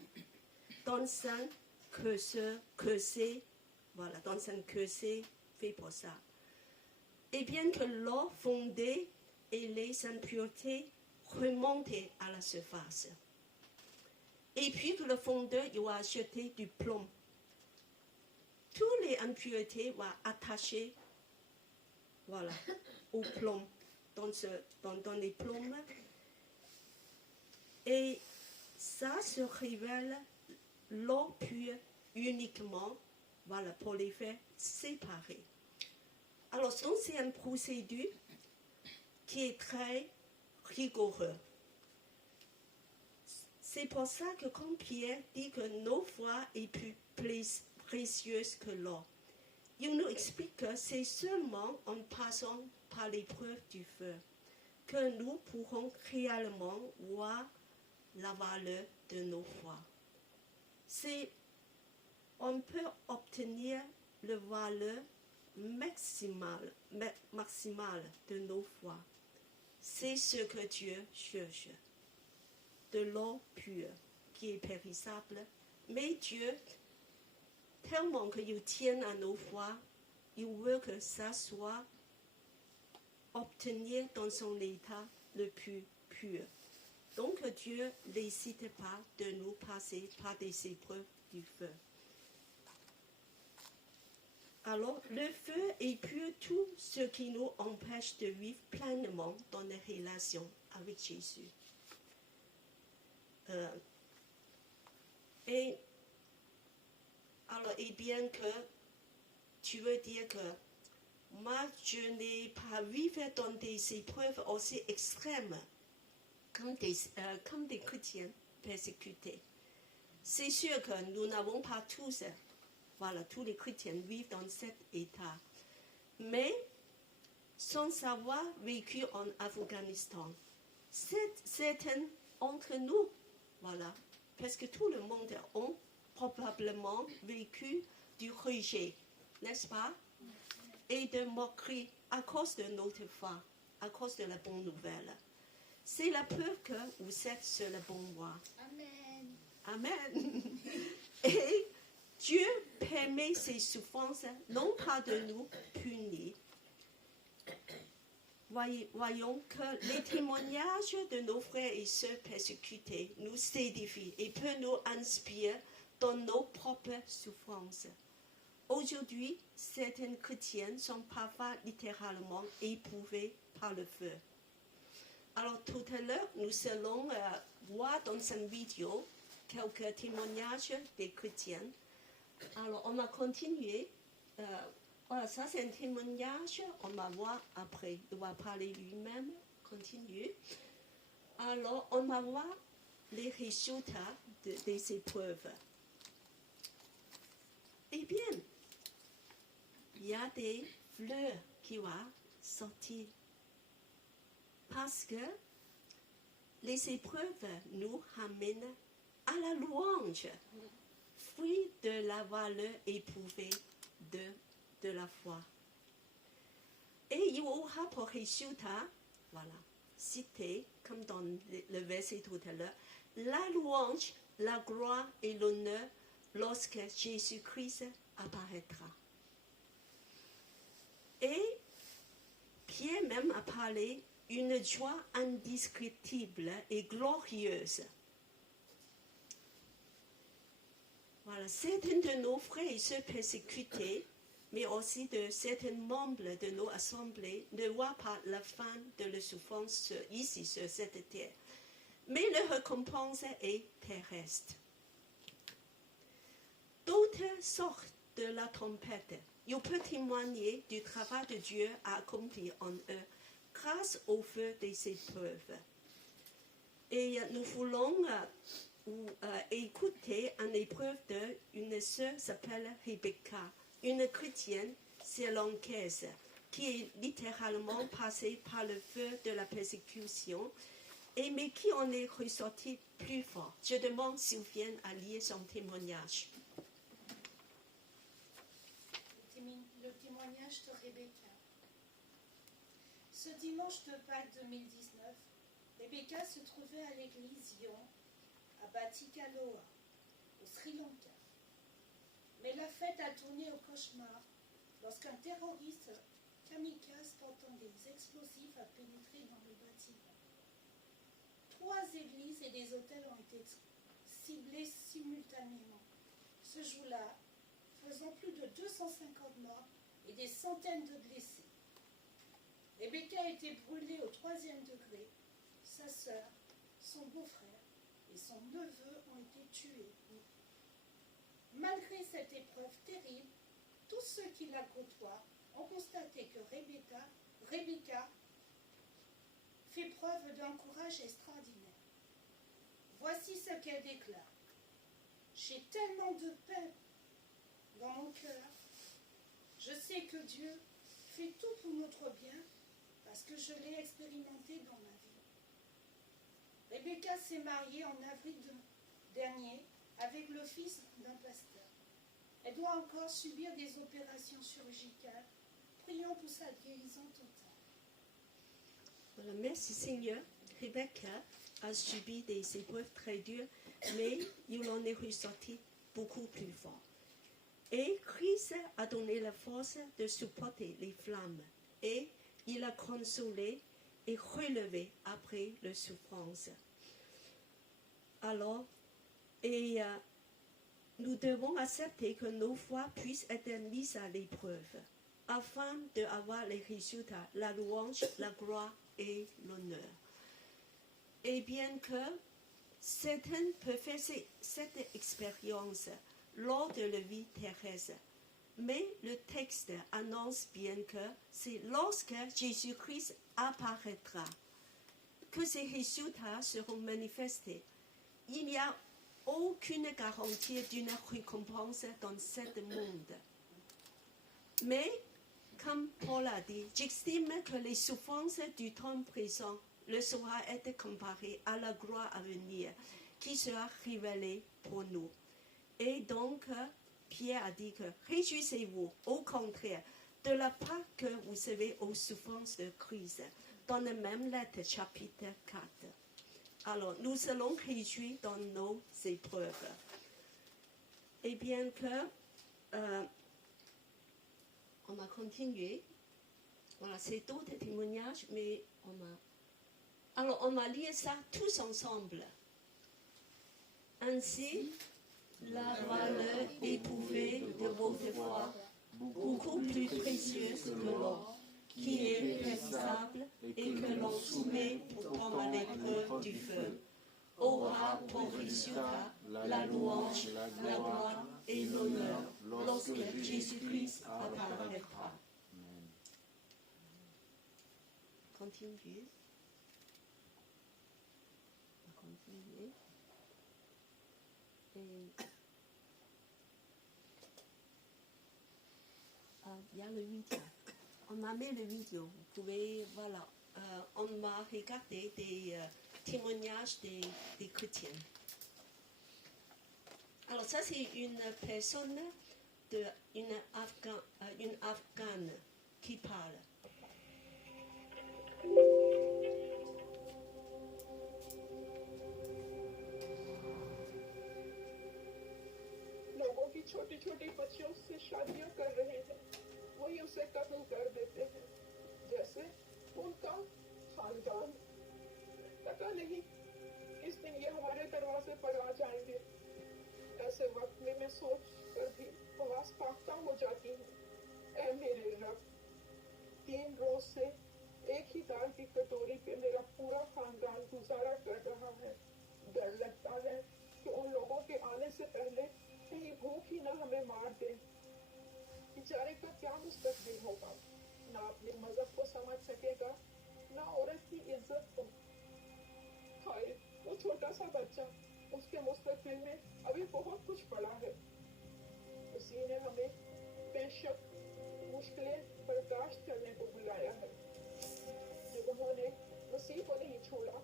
dans un creuset, voilà, dans un creuset fait pour ça. Et bien que l'or fondait et les impuretés remontaient à la surface. Et puis que le fondeur il va ajouter du plomb. Toutes les impuretés vont attacher, voilà, au plomb, dans les plombs. Et ça se révèle l'or pur uniquement, voilà, pour les faire séparer. Alors, donc, c'est une procédure qui est très rigoureuse. C'est pour ça que quand Pierre dit que nos foi est plus précieuse que l'or, il nous explique que c'est seulement en passant par l'épreuve du feu que nous pourrons réellement voir la valeur de nos foi. On peut obtenir la valeur maximale de nos foi. C'est ce que Dieu cherche. De l'or pur qui est périssable, mais Dieu, tellement qu'il tient à nos foi, il veut que ça soit obtenu dans son état le plus pur. Donc Dieu n'hésite pas de nous passer par des épreuves du feu. Alors, le feu épure tout ce qui nous empêche de vivre pleinement dans les relations avec Jésus. Et bien que tu veux dire que moi, je n'ai pas vécu dans des épreuves aussi extrêmes comme des chrétiens persécutés. C'est sûr que nous n'avons pas tous, tous les chrétiens vivent dans cet état. Mais sans avoir vécu en Afghanistan, certains d'entre nous, parce que tout le monde a probablement vécu du rejet, n'est-ce pas? Et de moquerie à cause de notre foi, à cause de la bonne nouvelle. C'est la preuve que vous êtes sur la bonne voie. Amen. Amen. Et Dieu permet ces souffrances, non pas de nous punir. Voyons que les témoignages de nos frères et sœurs persécutés nous édifient et peuvent nous inspirer dans nos propres souffrances. Aujourd'hui, certains chrétiens sont parfois littéralement éprouvés par le feu. Alors tout à l'heure, nous allons voir dans cette vidéo quelques témoignages des chrétiens. Alors on va continuer. Ça c'est un témoignage, on va voir après. Il va parler lui-même, continue. Alors on va voir les résultats des épreuves. Eh bien, il y a des fleurs qui vont sortir. Parce que les épreuves nous ramènent à la louange, fruit de la valeur éprouvée de la foi. Et il y aura pour résultat, cité comme dans le verset tout à l'heure, la louange, la gloire et l'honneur lorsque Jésus-Christ apparaîtra. Et Pierre même a parlé une joie indescriptible et glorieuse. Certains de nos frères et sœurs persécutés, mais aussi de certains membres de nos assemblées, ne voient pas la fin de la souffrance ici sur cette terre. Mais la récompense est terrestre. D'autres sortent de la tempête. Ils peuvent témoigner du travail de Dieu accompli en eux grâce au feu des épreuves. Et nous voulons écouter une épreuve d'une sœur qui s'appelle Rebecca, une chrétienne sri-lankaise qui est littéralement passée par le feu de la persécution, mais qui en est ressortie plus fort. Je demande s'ils viennent à lire son témoignage. Le témoignage de Rebecca. Ce dimanche de Pâques 2019, Rebecca se trouvait à l'église Zion, à Batticaloa, au Sri Lanka. Mais la fête a tourné au cauchemar lorsqu'un terroriste kamikaze portant des explosifs a pénétré dans le bâtiment. 3 églises et des hôtels ont été ciblés simultanément. Ce jour-là, faisant plus de 250 morts et des centaines de blessés. Rebecca a été brûlée au 3e degré. Sa sœur, son beau-frère et son neveu ont été tués. Malgré cette épreuve terrible, tous ceux qui la côtoient ont constaté que Rebecca fait preuve d'un courage extraordinaire. Voici ce qu'elle déclare. J'ai tellement de paix dans mon cœur. Je sais que Dieu fait tout pour notre bien parce que je l'ai expérimenté dans ma vie. Rebecca s'est mariée en avril dernier avec le fils d'un pasteur. Elle doit encore subir des opérations chirurgicales. Prions pour sa guérison totale. Voilà, merci Seigneur. Rebecca a subi des épreuves très dures, mais il en est ressorti beaucoup plus fort. Et Christ a donné la force de supporter les flammes et il a consolé et relevé après la souffrance. Alors, nous devons accepter que nos foi puissent être mises à l'épreuve afin d'avoir les résultats, la louange, la gloire et l'honneur. Et bien que certains peuvent faire cette expérience lors de la vie terrestre, mais le texte annonce bien que c'est lorsque Jésus-Christ apparaîtra que ces résultats seront manifestés. Il n'y a aucune garantie d'une récompense dans ce monde. Mais, comme Paul a dit, j'estime que les souffrances du temps présent le saura être comparées à la gloire à venir qui sera révélée pour nous. Et donc, Pierre a dit que réjouissez-vous, au contraire, de la part que vous savez aux souffrances de Christ, dans la même lettre, chapitre 4. Alors, nous allons réjouir dans nos épreuves. Et bien que on a continué, voilà, c'est d'autres témoignages, mais on va lire ça tous ensemble. Ainsi, la valeur éprouvée de votre foi, beaucoup plus précieuse que l'or, qui est périssable et que l'on soumet pourtant à l'épreuve du feu, aura pour résultat la louange, la gloire et l'honneur lorsque Jésus-Christ apparaîtra. Continuez. Continuez. Il y a le vidéo. On a mis le vidéo. Vous pouvez, voilà. On va regarder des témoignages des chrétiens. Alors ça c'est une personne, une Afghane qui parle. लोगों की छोटी छोटी बच्चियों से शादियां कर रहे हैं, वही उसे कत्ल कर देते हैं, जैसे उनका खानदान। पता नहीं किस दिन ये हमारे दरवाजे पर आ जाएंगे। ऐसे वक्त में मैं सोच कर भी आवाज पाकता हो जाती हूँ। ऐ मेरे रब, 3 रोज से एक ही दाल की कटोरी पे मेरा पूरा खानदान गुजारा कर रहा है। डर लगता है कि उन लोगों के आने से पहले कहीं भूख ही ना हमें मार दे। बेचारे का क्या मुस्तकबिल होगा, ना अपने मजहब को समझ सकेगा, ना औरत की इज्जत को। हाय, वो छोटा सा बच्चा, उसके मुस्तकबिल में अभी बहुत कुछ पड़ा है। उसी ने हमें बेशक मुश्किलें बर्दाश्त करने को बुलाया है। जब उन्होंने मसीह को नहीं छोड़ा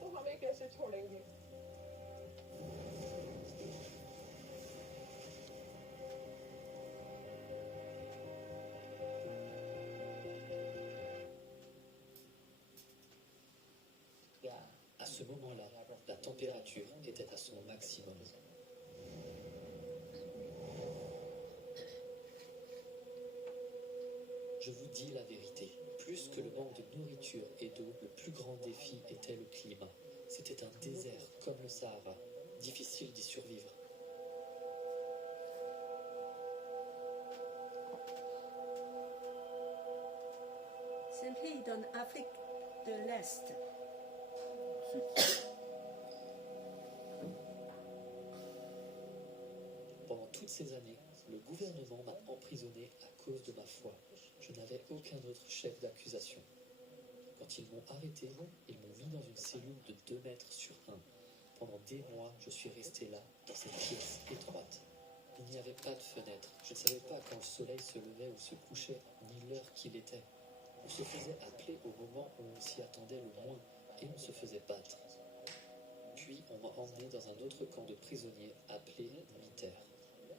तो हमें कैसे छोड़ेंगे। À ce moment-là, la température était à son maximum. Je vous dis la vérité, plus que le manque de nourriture et d'eau, le plus grand défi était le climat. C'était un désert comme le Sahara, difficile d'y survivre. C'est un pays dans l'Afrique de l'Est. Pendant toutes ces années, le gouvernement m'a emprisonné à cause de ma foi. Je n'avais aucun autre chef d'accusation. Quand ils m'ont arrêté, ils m'ont mis dans une cellule de 2 mètres sur 1. Pendant des mois, je suis resté là, dans cette pièce étroite. Il n'y avait pas de fenêtre. Je ne savais pas quand le soleil se levait ou se couchait, ni l'heure qu'il était. On se faisait appeler au moment où on s'y attendait le moins, et on se faisait battre. Puis on m'a emmené dans un autre camp de prisonniers appelé Miter.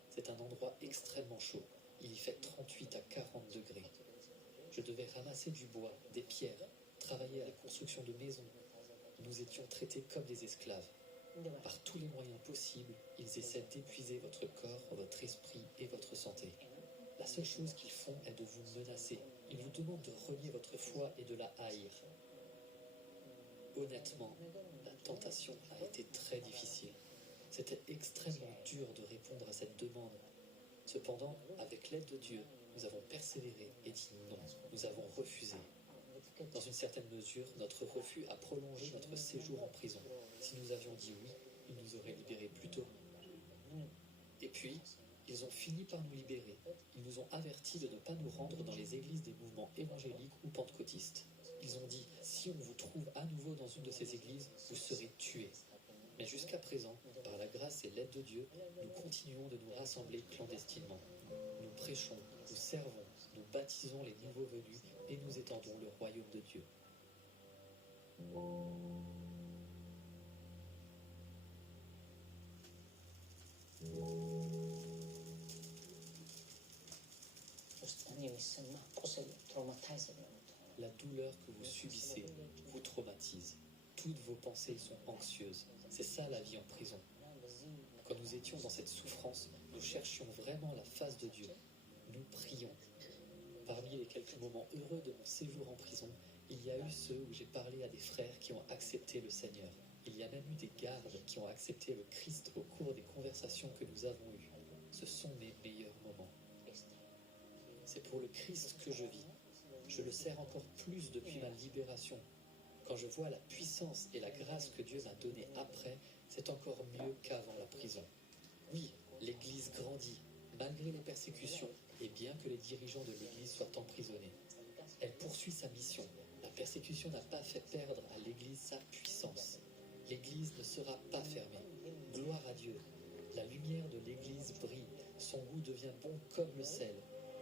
C'est un endroit extrêmement chaud. Il y fait 38 à 40 degrés. Je devais ramasser du bois, des pierres, travailler à la construction de maisons. Nous étions traités comme des esclaves. Par tous les moyens possibles, ils essaient d'épuiser votre corps, votre esprit et votre santé. La seule chose qu'ils font est de vous menacer. Ils vous demandent de renier votre foi et de la haïr. Honnêtement, la tentation a été très difficile. C'était extrêmement dur de répondre à cette demande. Cependant, avec l'aide de Dieu, nous avons persévéré et dit non. Nous avons refusé. Dans une certaine mesure, notre refus a prolongé notre séjour en prison. Si nous avions dit oui, ils nous auraient libérés plus tôt. Et puis, ils ont fini par nous libérer. Ils nous ont avertis de ne pas nous rendre dans les églises des mouvements évangéliques ou pentecôtistes. Ils ont dit, si on vous trouve à nouveau dans une de ces églises, vous serez tués. Mais jusqu'à présent, par la grâce et l'aide de Dieu, nous continuons de nous rassembler clandestinement. Nous prêchons, nous servons, nous baptisons les nouveaux venus et nous étendons le royaume de Dieu. La douleur que vous subissez vous traumatise. Toutes vos pensées sont anxieuses. C'est ça la vie en prison. Quand nous étions dans cette souffrance, nous cherchions vraiment la face de Dieu. Nous prions. Parmi les quelques moments heureux de mon séjour en prison, il y a eu ceux où j'ai parlé à des frères qui ont accepté le Seigneur. Il y a même eu des gardes qui ont accepté le Christ au cours des conversations que nous avons eues. Ce sont mes meilleurs moments. C'est pour le Christ que je vis. Je le sers encore plus depuis ma libération. Quand je vois la puissance et la grâce que Dieu m'a donnée après, c'est encore mieux qu'avant la prison. Oui, l'Église grandit, malgré les persécutions, et bien que les dirigeants de l'Église soient emprisonnés. Elle poursuit sa mission. La persécution n'a pas fait perdre à l'Église sa puissance. L'Église ne sera pas fermée. Gloire à Dieu. La lumière de l'Église brille. Son goût devient bon comme le sel.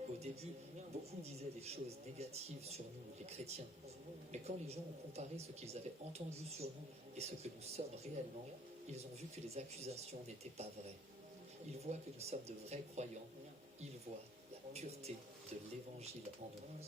Au début, beaucoup disaient des choses négatives sur nous, les chrétiens. Mais quand les gens ont comparé ce qu'ils avaient entendu sur nous et ce que nous sommes réellement, ils ont vu que les accusations n'étaient pas vraies. Ils voient que nous sommes de vrais croyants. Ils voient la pureté de l'Évangile en nous.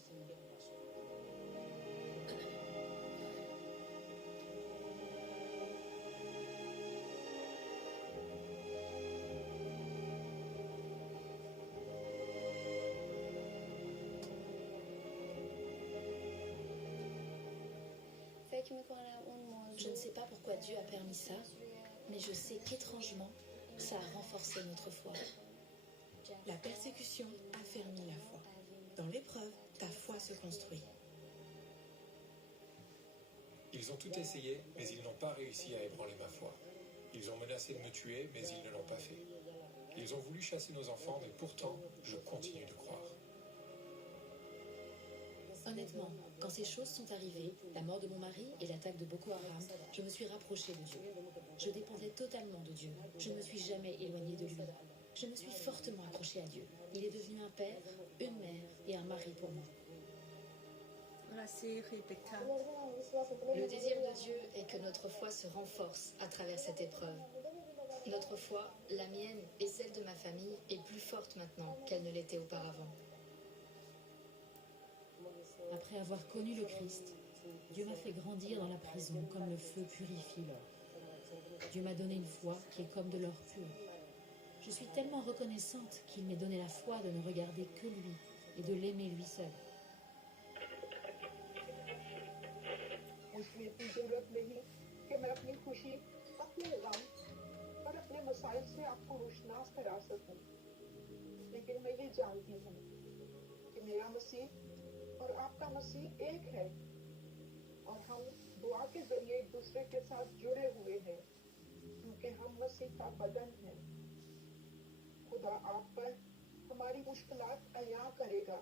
Je ne sais pas pourquoi Dieu a permis ça, mais je sais qu'étrangement, ça a renforcé notre foi. La persécution affermit la foi. Dans l'épreuve, ta foi se construit. Ils ont tout essayé, mais ils n'ont pas réussi à ébranler ma foi. Ils ont menacé de me tuer, mais ils ne l'ont pas fait. Ils ont voulu chasser nos enfants, mais pourtant, je continue de croire. Honnêtement, quand ces choses sont arrivées, la mort de mon mari et l'attaque de Boko Haram, je me suis rapprochée de Dieu. Je dépendais totalement de Dieu. Je ne me suis jamais éloignée de lui. Je me suis fortement accrochée à Dieu. Il est devenu un père, une mère et un mari pour moi. Merci Rebecca. Le désir de Dieu est que notre foi se renforce à travers cette épreuve. Notre foi, la mienne et celle de ma famille, est plus forte maintenant qu'elle ne l'était auparavant. Après avoir connu le Christ, Dieu m'a fait grandir dans la prison comme le feu purifie l'or. Dieu m'a donné une foi qui est comme de l'or pur. Je suis tellement reconnaissante qu'il m'ait donné la foi de ne regarder que lui et de l'aimer lui seul. मुझे इतनी जरूरत नहीं कि मैं अपनी खुशी, अपने गम और अपने मसाइल से आपको रोशनास करा सकूं, लेकिन मैं ये जानती हूँ कि मेरा मसीह और आपका मसीह एक है और हम दुआ के जरिए एक दूसरे के साथ जुड़े हुए हैं क्योंकि हम मसीह का बदन हैं। खुदा आप पर, हमारी मुश्किलात अया करेगा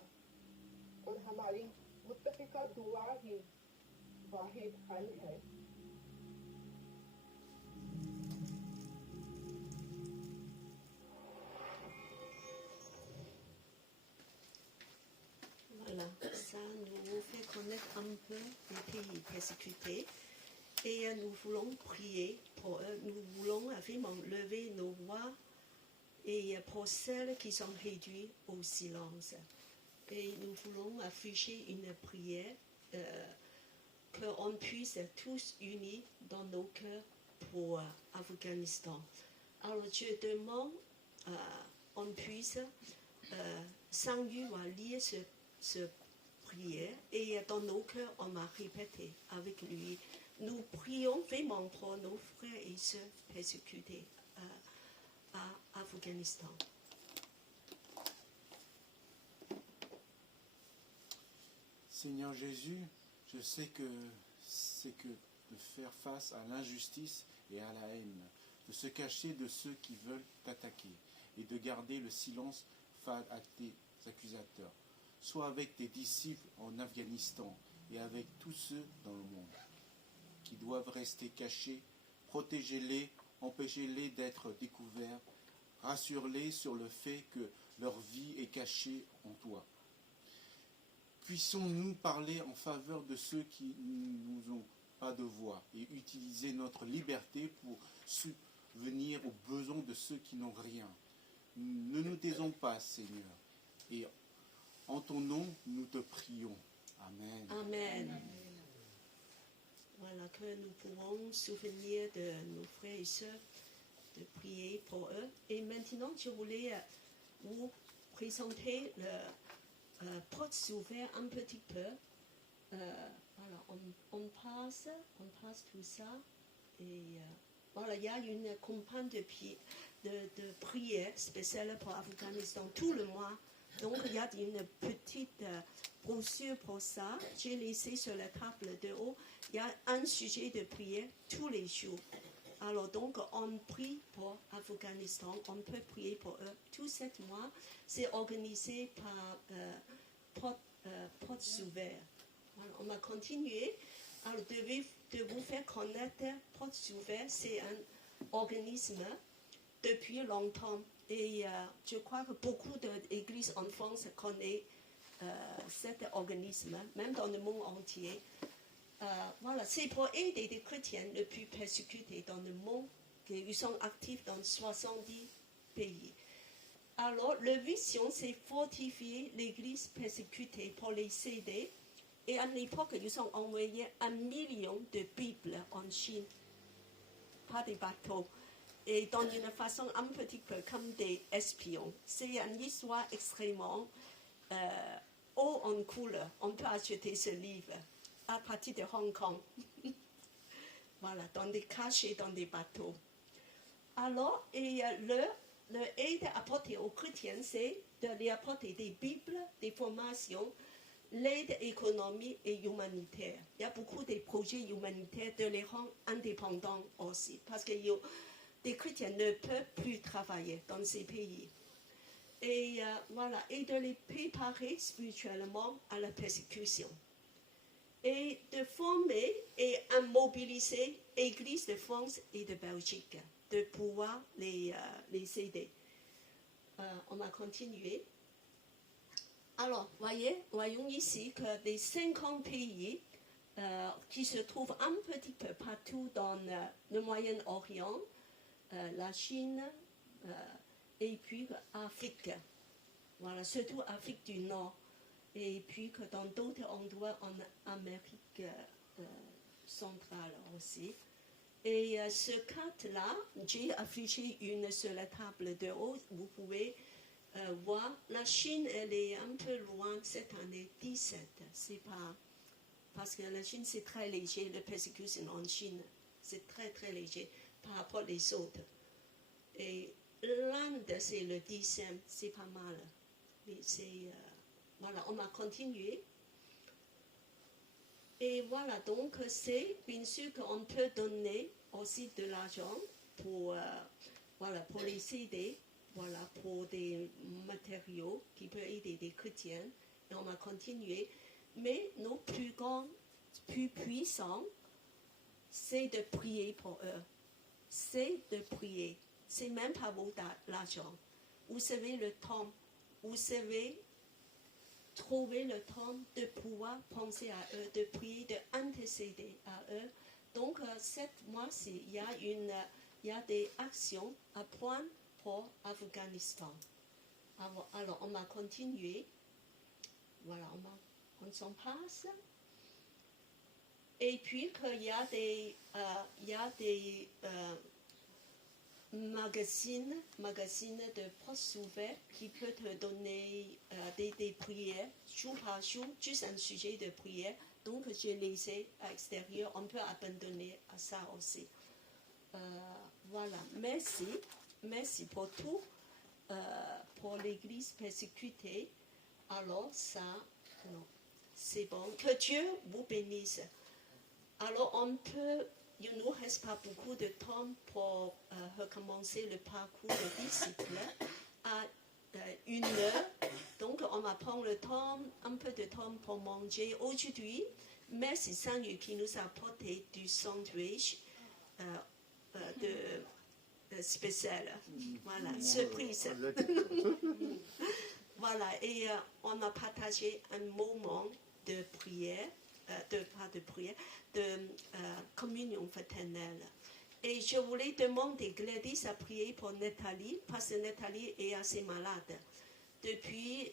और हमारी मुत्तफिका दुआ ही वाहिद हल है। Voilà, ça nous fait connaître un peu les pays persécutés et nous voulons prier pour eux, nous voulons vraiment lever nos voix et pour celles qui sont réduites au silence. Et nous voulons afficher une prière qu'on puisse tous unis dans nos cœurs pour Afghanistan. Alors je demande qu'on puisse s'ennuyer à lire ce prière et dans nos cœurs on va répéter avec lui. Nous prions vraiment pour nos frères et sœurs persécutés à Afghanistan. Seigneur Jésus, je sais que c'est que de faire face à l'injustice et à la haine, de se cacher de ceux qui veulent t'attaquer et de garder le silence face à tes accusateurs. Sois avec tes disciples en Afghanistan et avec tous ceux dans le monde qui doivent rester cachés. Protégez-les, empêchez-les d'être découverts, rassure-les sur le fait que leur vie est cachée en toi. Puissons-nous parler en faveur de ceux qui nous ont pas de voix et utiliser notre liberté pour subvenir aux besoins de ceux qui n'ont rien. Ne nous taisons pas, Seigneur, et en ton nom, nous te prions. Amen. Amen. Voilà, que nous pouvons souvenir de nos frères et sœurs, de prier pour eux. Et maintenant, je voulais vous présenter le porte ouvert un petit peu. Voilà, on passe tout ça. Et voilà, il y a une campagne de prière spéciale pour l'Afghanistan tout le mois. Donc, il y a une petite brochure pour ça. J'ai laissé sur la table de haut. Il y a un sujet de prière tous les jours. Alors, donc, on prie pour l'Afghanistan. On peut prier pour eux. Tout 7 mois, c'est organisé par Portes Ouvertes. Voilà, on va continuer. Alors, de vous faire connaître Portes Ouvertes, c'est un organisme depuis longtemps. Et je crois que beaucoup d'églises en France connaissent cet organisme, même dans le monde entier. Voilà, c'est pour aider les chrétiens les plus persécutés dans le monde. Ils sont actifs dans 70 pays. Alors, leur vision, c'est fortifier l'église persécutée pour les aider. Et à l'époque, ils ont envoyé 1 million de Bibles en Chine par des bateaux. Et dans une façon un petit peu comme des espions. C'est une histoire extrêmement haut en couleur. On peut acheter ce livre à partir de Hong Kong. Voilà, dans des cachets, dans des bateaux. Alors, et leur aide apportée aux chrétiens, c'est de leur apporter des Bibles, des formations, l'aide économique et humanitaire. Il y a beaucoup de projets humanitaires de les rendre indépendants aussi, parce que les chrétiens ne peuvent plus travailler dans ces pays. Et voilà, et de les préparer spirituellement à la persécution. Et de former et à mobiliser l'Église de France et de Belgique, de pouvoir les aider. On va continuer. Alors, voyons ici que les 50 pays qui se trouvent un petit peu partout dans le Moyen-Orient, la Chine et puis l'Afrique, voilà, surtout l'Afrique du Nord, et puis que dans d'autres endroits en Amérique centrale aussi. Et ce carte-là, j'ai affiché une sur la table de haut, vous pouvez voir, la Chine, elle est un peu loin cette année, 17, c'est pas, parce que la Chine c'est très léger, la persécution en Chine, c'est très très léger par rapport aux autres. Et l'Inde, c'est le 10e, c'est pas mal. Mais c'est, voilà, on va continuer. Et voilà, donc c'est bien sûr qu'on peut donner aussi de l'argent pour, voilà, pour les aider. voilà, pour des matériaux qui peuvent aider des chrétiens. Et on va continuer. Mais nos plus grands, plus puissants, c'est de prier pour eux. C'est de prier. C'est même pas l'argent. Vous savez le temps. Vous savez trouver le temps de pouvoir penser à eux, de prier, d'intercéder à eux. Donc, cette mois-ci, il y a des actions à prendre pour l'Afghanistan. Alors, on va continuer. Voilà, on s'en passe. Et puis, il y a des magazines de postes ouverts qui peuvent te donner des prières, jour par jour, juste un sujet de prière. Donc, je les ai à l'extérieur. On peut abandonner à ça aussi. Voilà. Merci pour tout. Pour l'Église persécutée. Alors, ça, non, c'est bon. Que Dieu vous bénisse. Alors, il ne nous reste pas beaucoup de temps pour recommencer le parcours de disciples à 1 heure. Donc, on va prendre un peu de temps pour manger aujourd'hui. Merci Seigneur qui nous a apporté du sandwich spécial. Voilà, surprise. Voilà, et on a partagé un moment de prière, de communion fraternelle. Et je voulais demander Gladys à prier pour Nathalie, parce que Nathalie est assez malade. Depuis,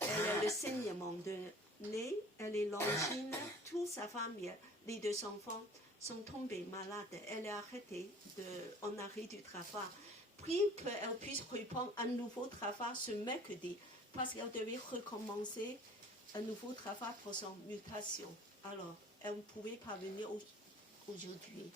elle a le saignement de nez, elle est l'angine, toute sa famille, les 2 enfants sont tombés malades. Elle est arrêtée en arrêt du travail. Prie qu'elle puisse reprendre un nouveau travail ce mercredi, parce qu'elle devait recommencer un nouveau travail pour son mutation. Alors, elle ne pouvait pas venir aujourd'hui.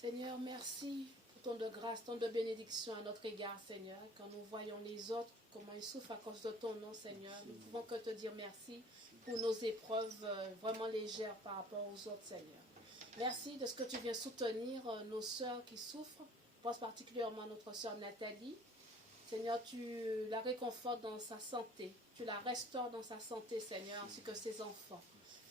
Seigneur, merci pour ton de grâce, ton de bénédiction à notre égard, Seigneur. Quand nous voyons les autres, comment ils souffrent à cause de ton nom, Seigneur, nous ne pouvons que te dire merci pour nos épreuves vraiment légères par rapport aux autres, Seigneur. Merci de ce que tu viens soutenir nos sœurs qui souffrent. Je pense particulièrement à notre sœur Nathalie. Seigneur, tu la réconfortes dans sa santé. Tu la restaures dans sa santé, Seigneur, ainsi que ses enfants.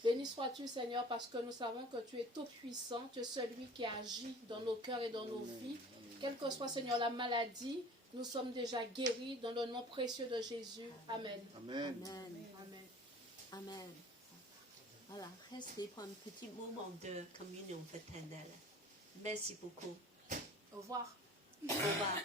Béni sois-tu, Seigneur, parce que nous savons que tu es tout-puissant. Tu es celui qui agit dans nos cœurs et dans nos vies. Quelle que soit, Seigneur, la maladie, nous sommes déjà guéris dans le nom précieux de Jésus. Amen. Amen. Amen. Amen. Amen. Voilà, restez pour un petit moment de communion fraternelle. Merci beaucoup. Au revoir. Au revoir.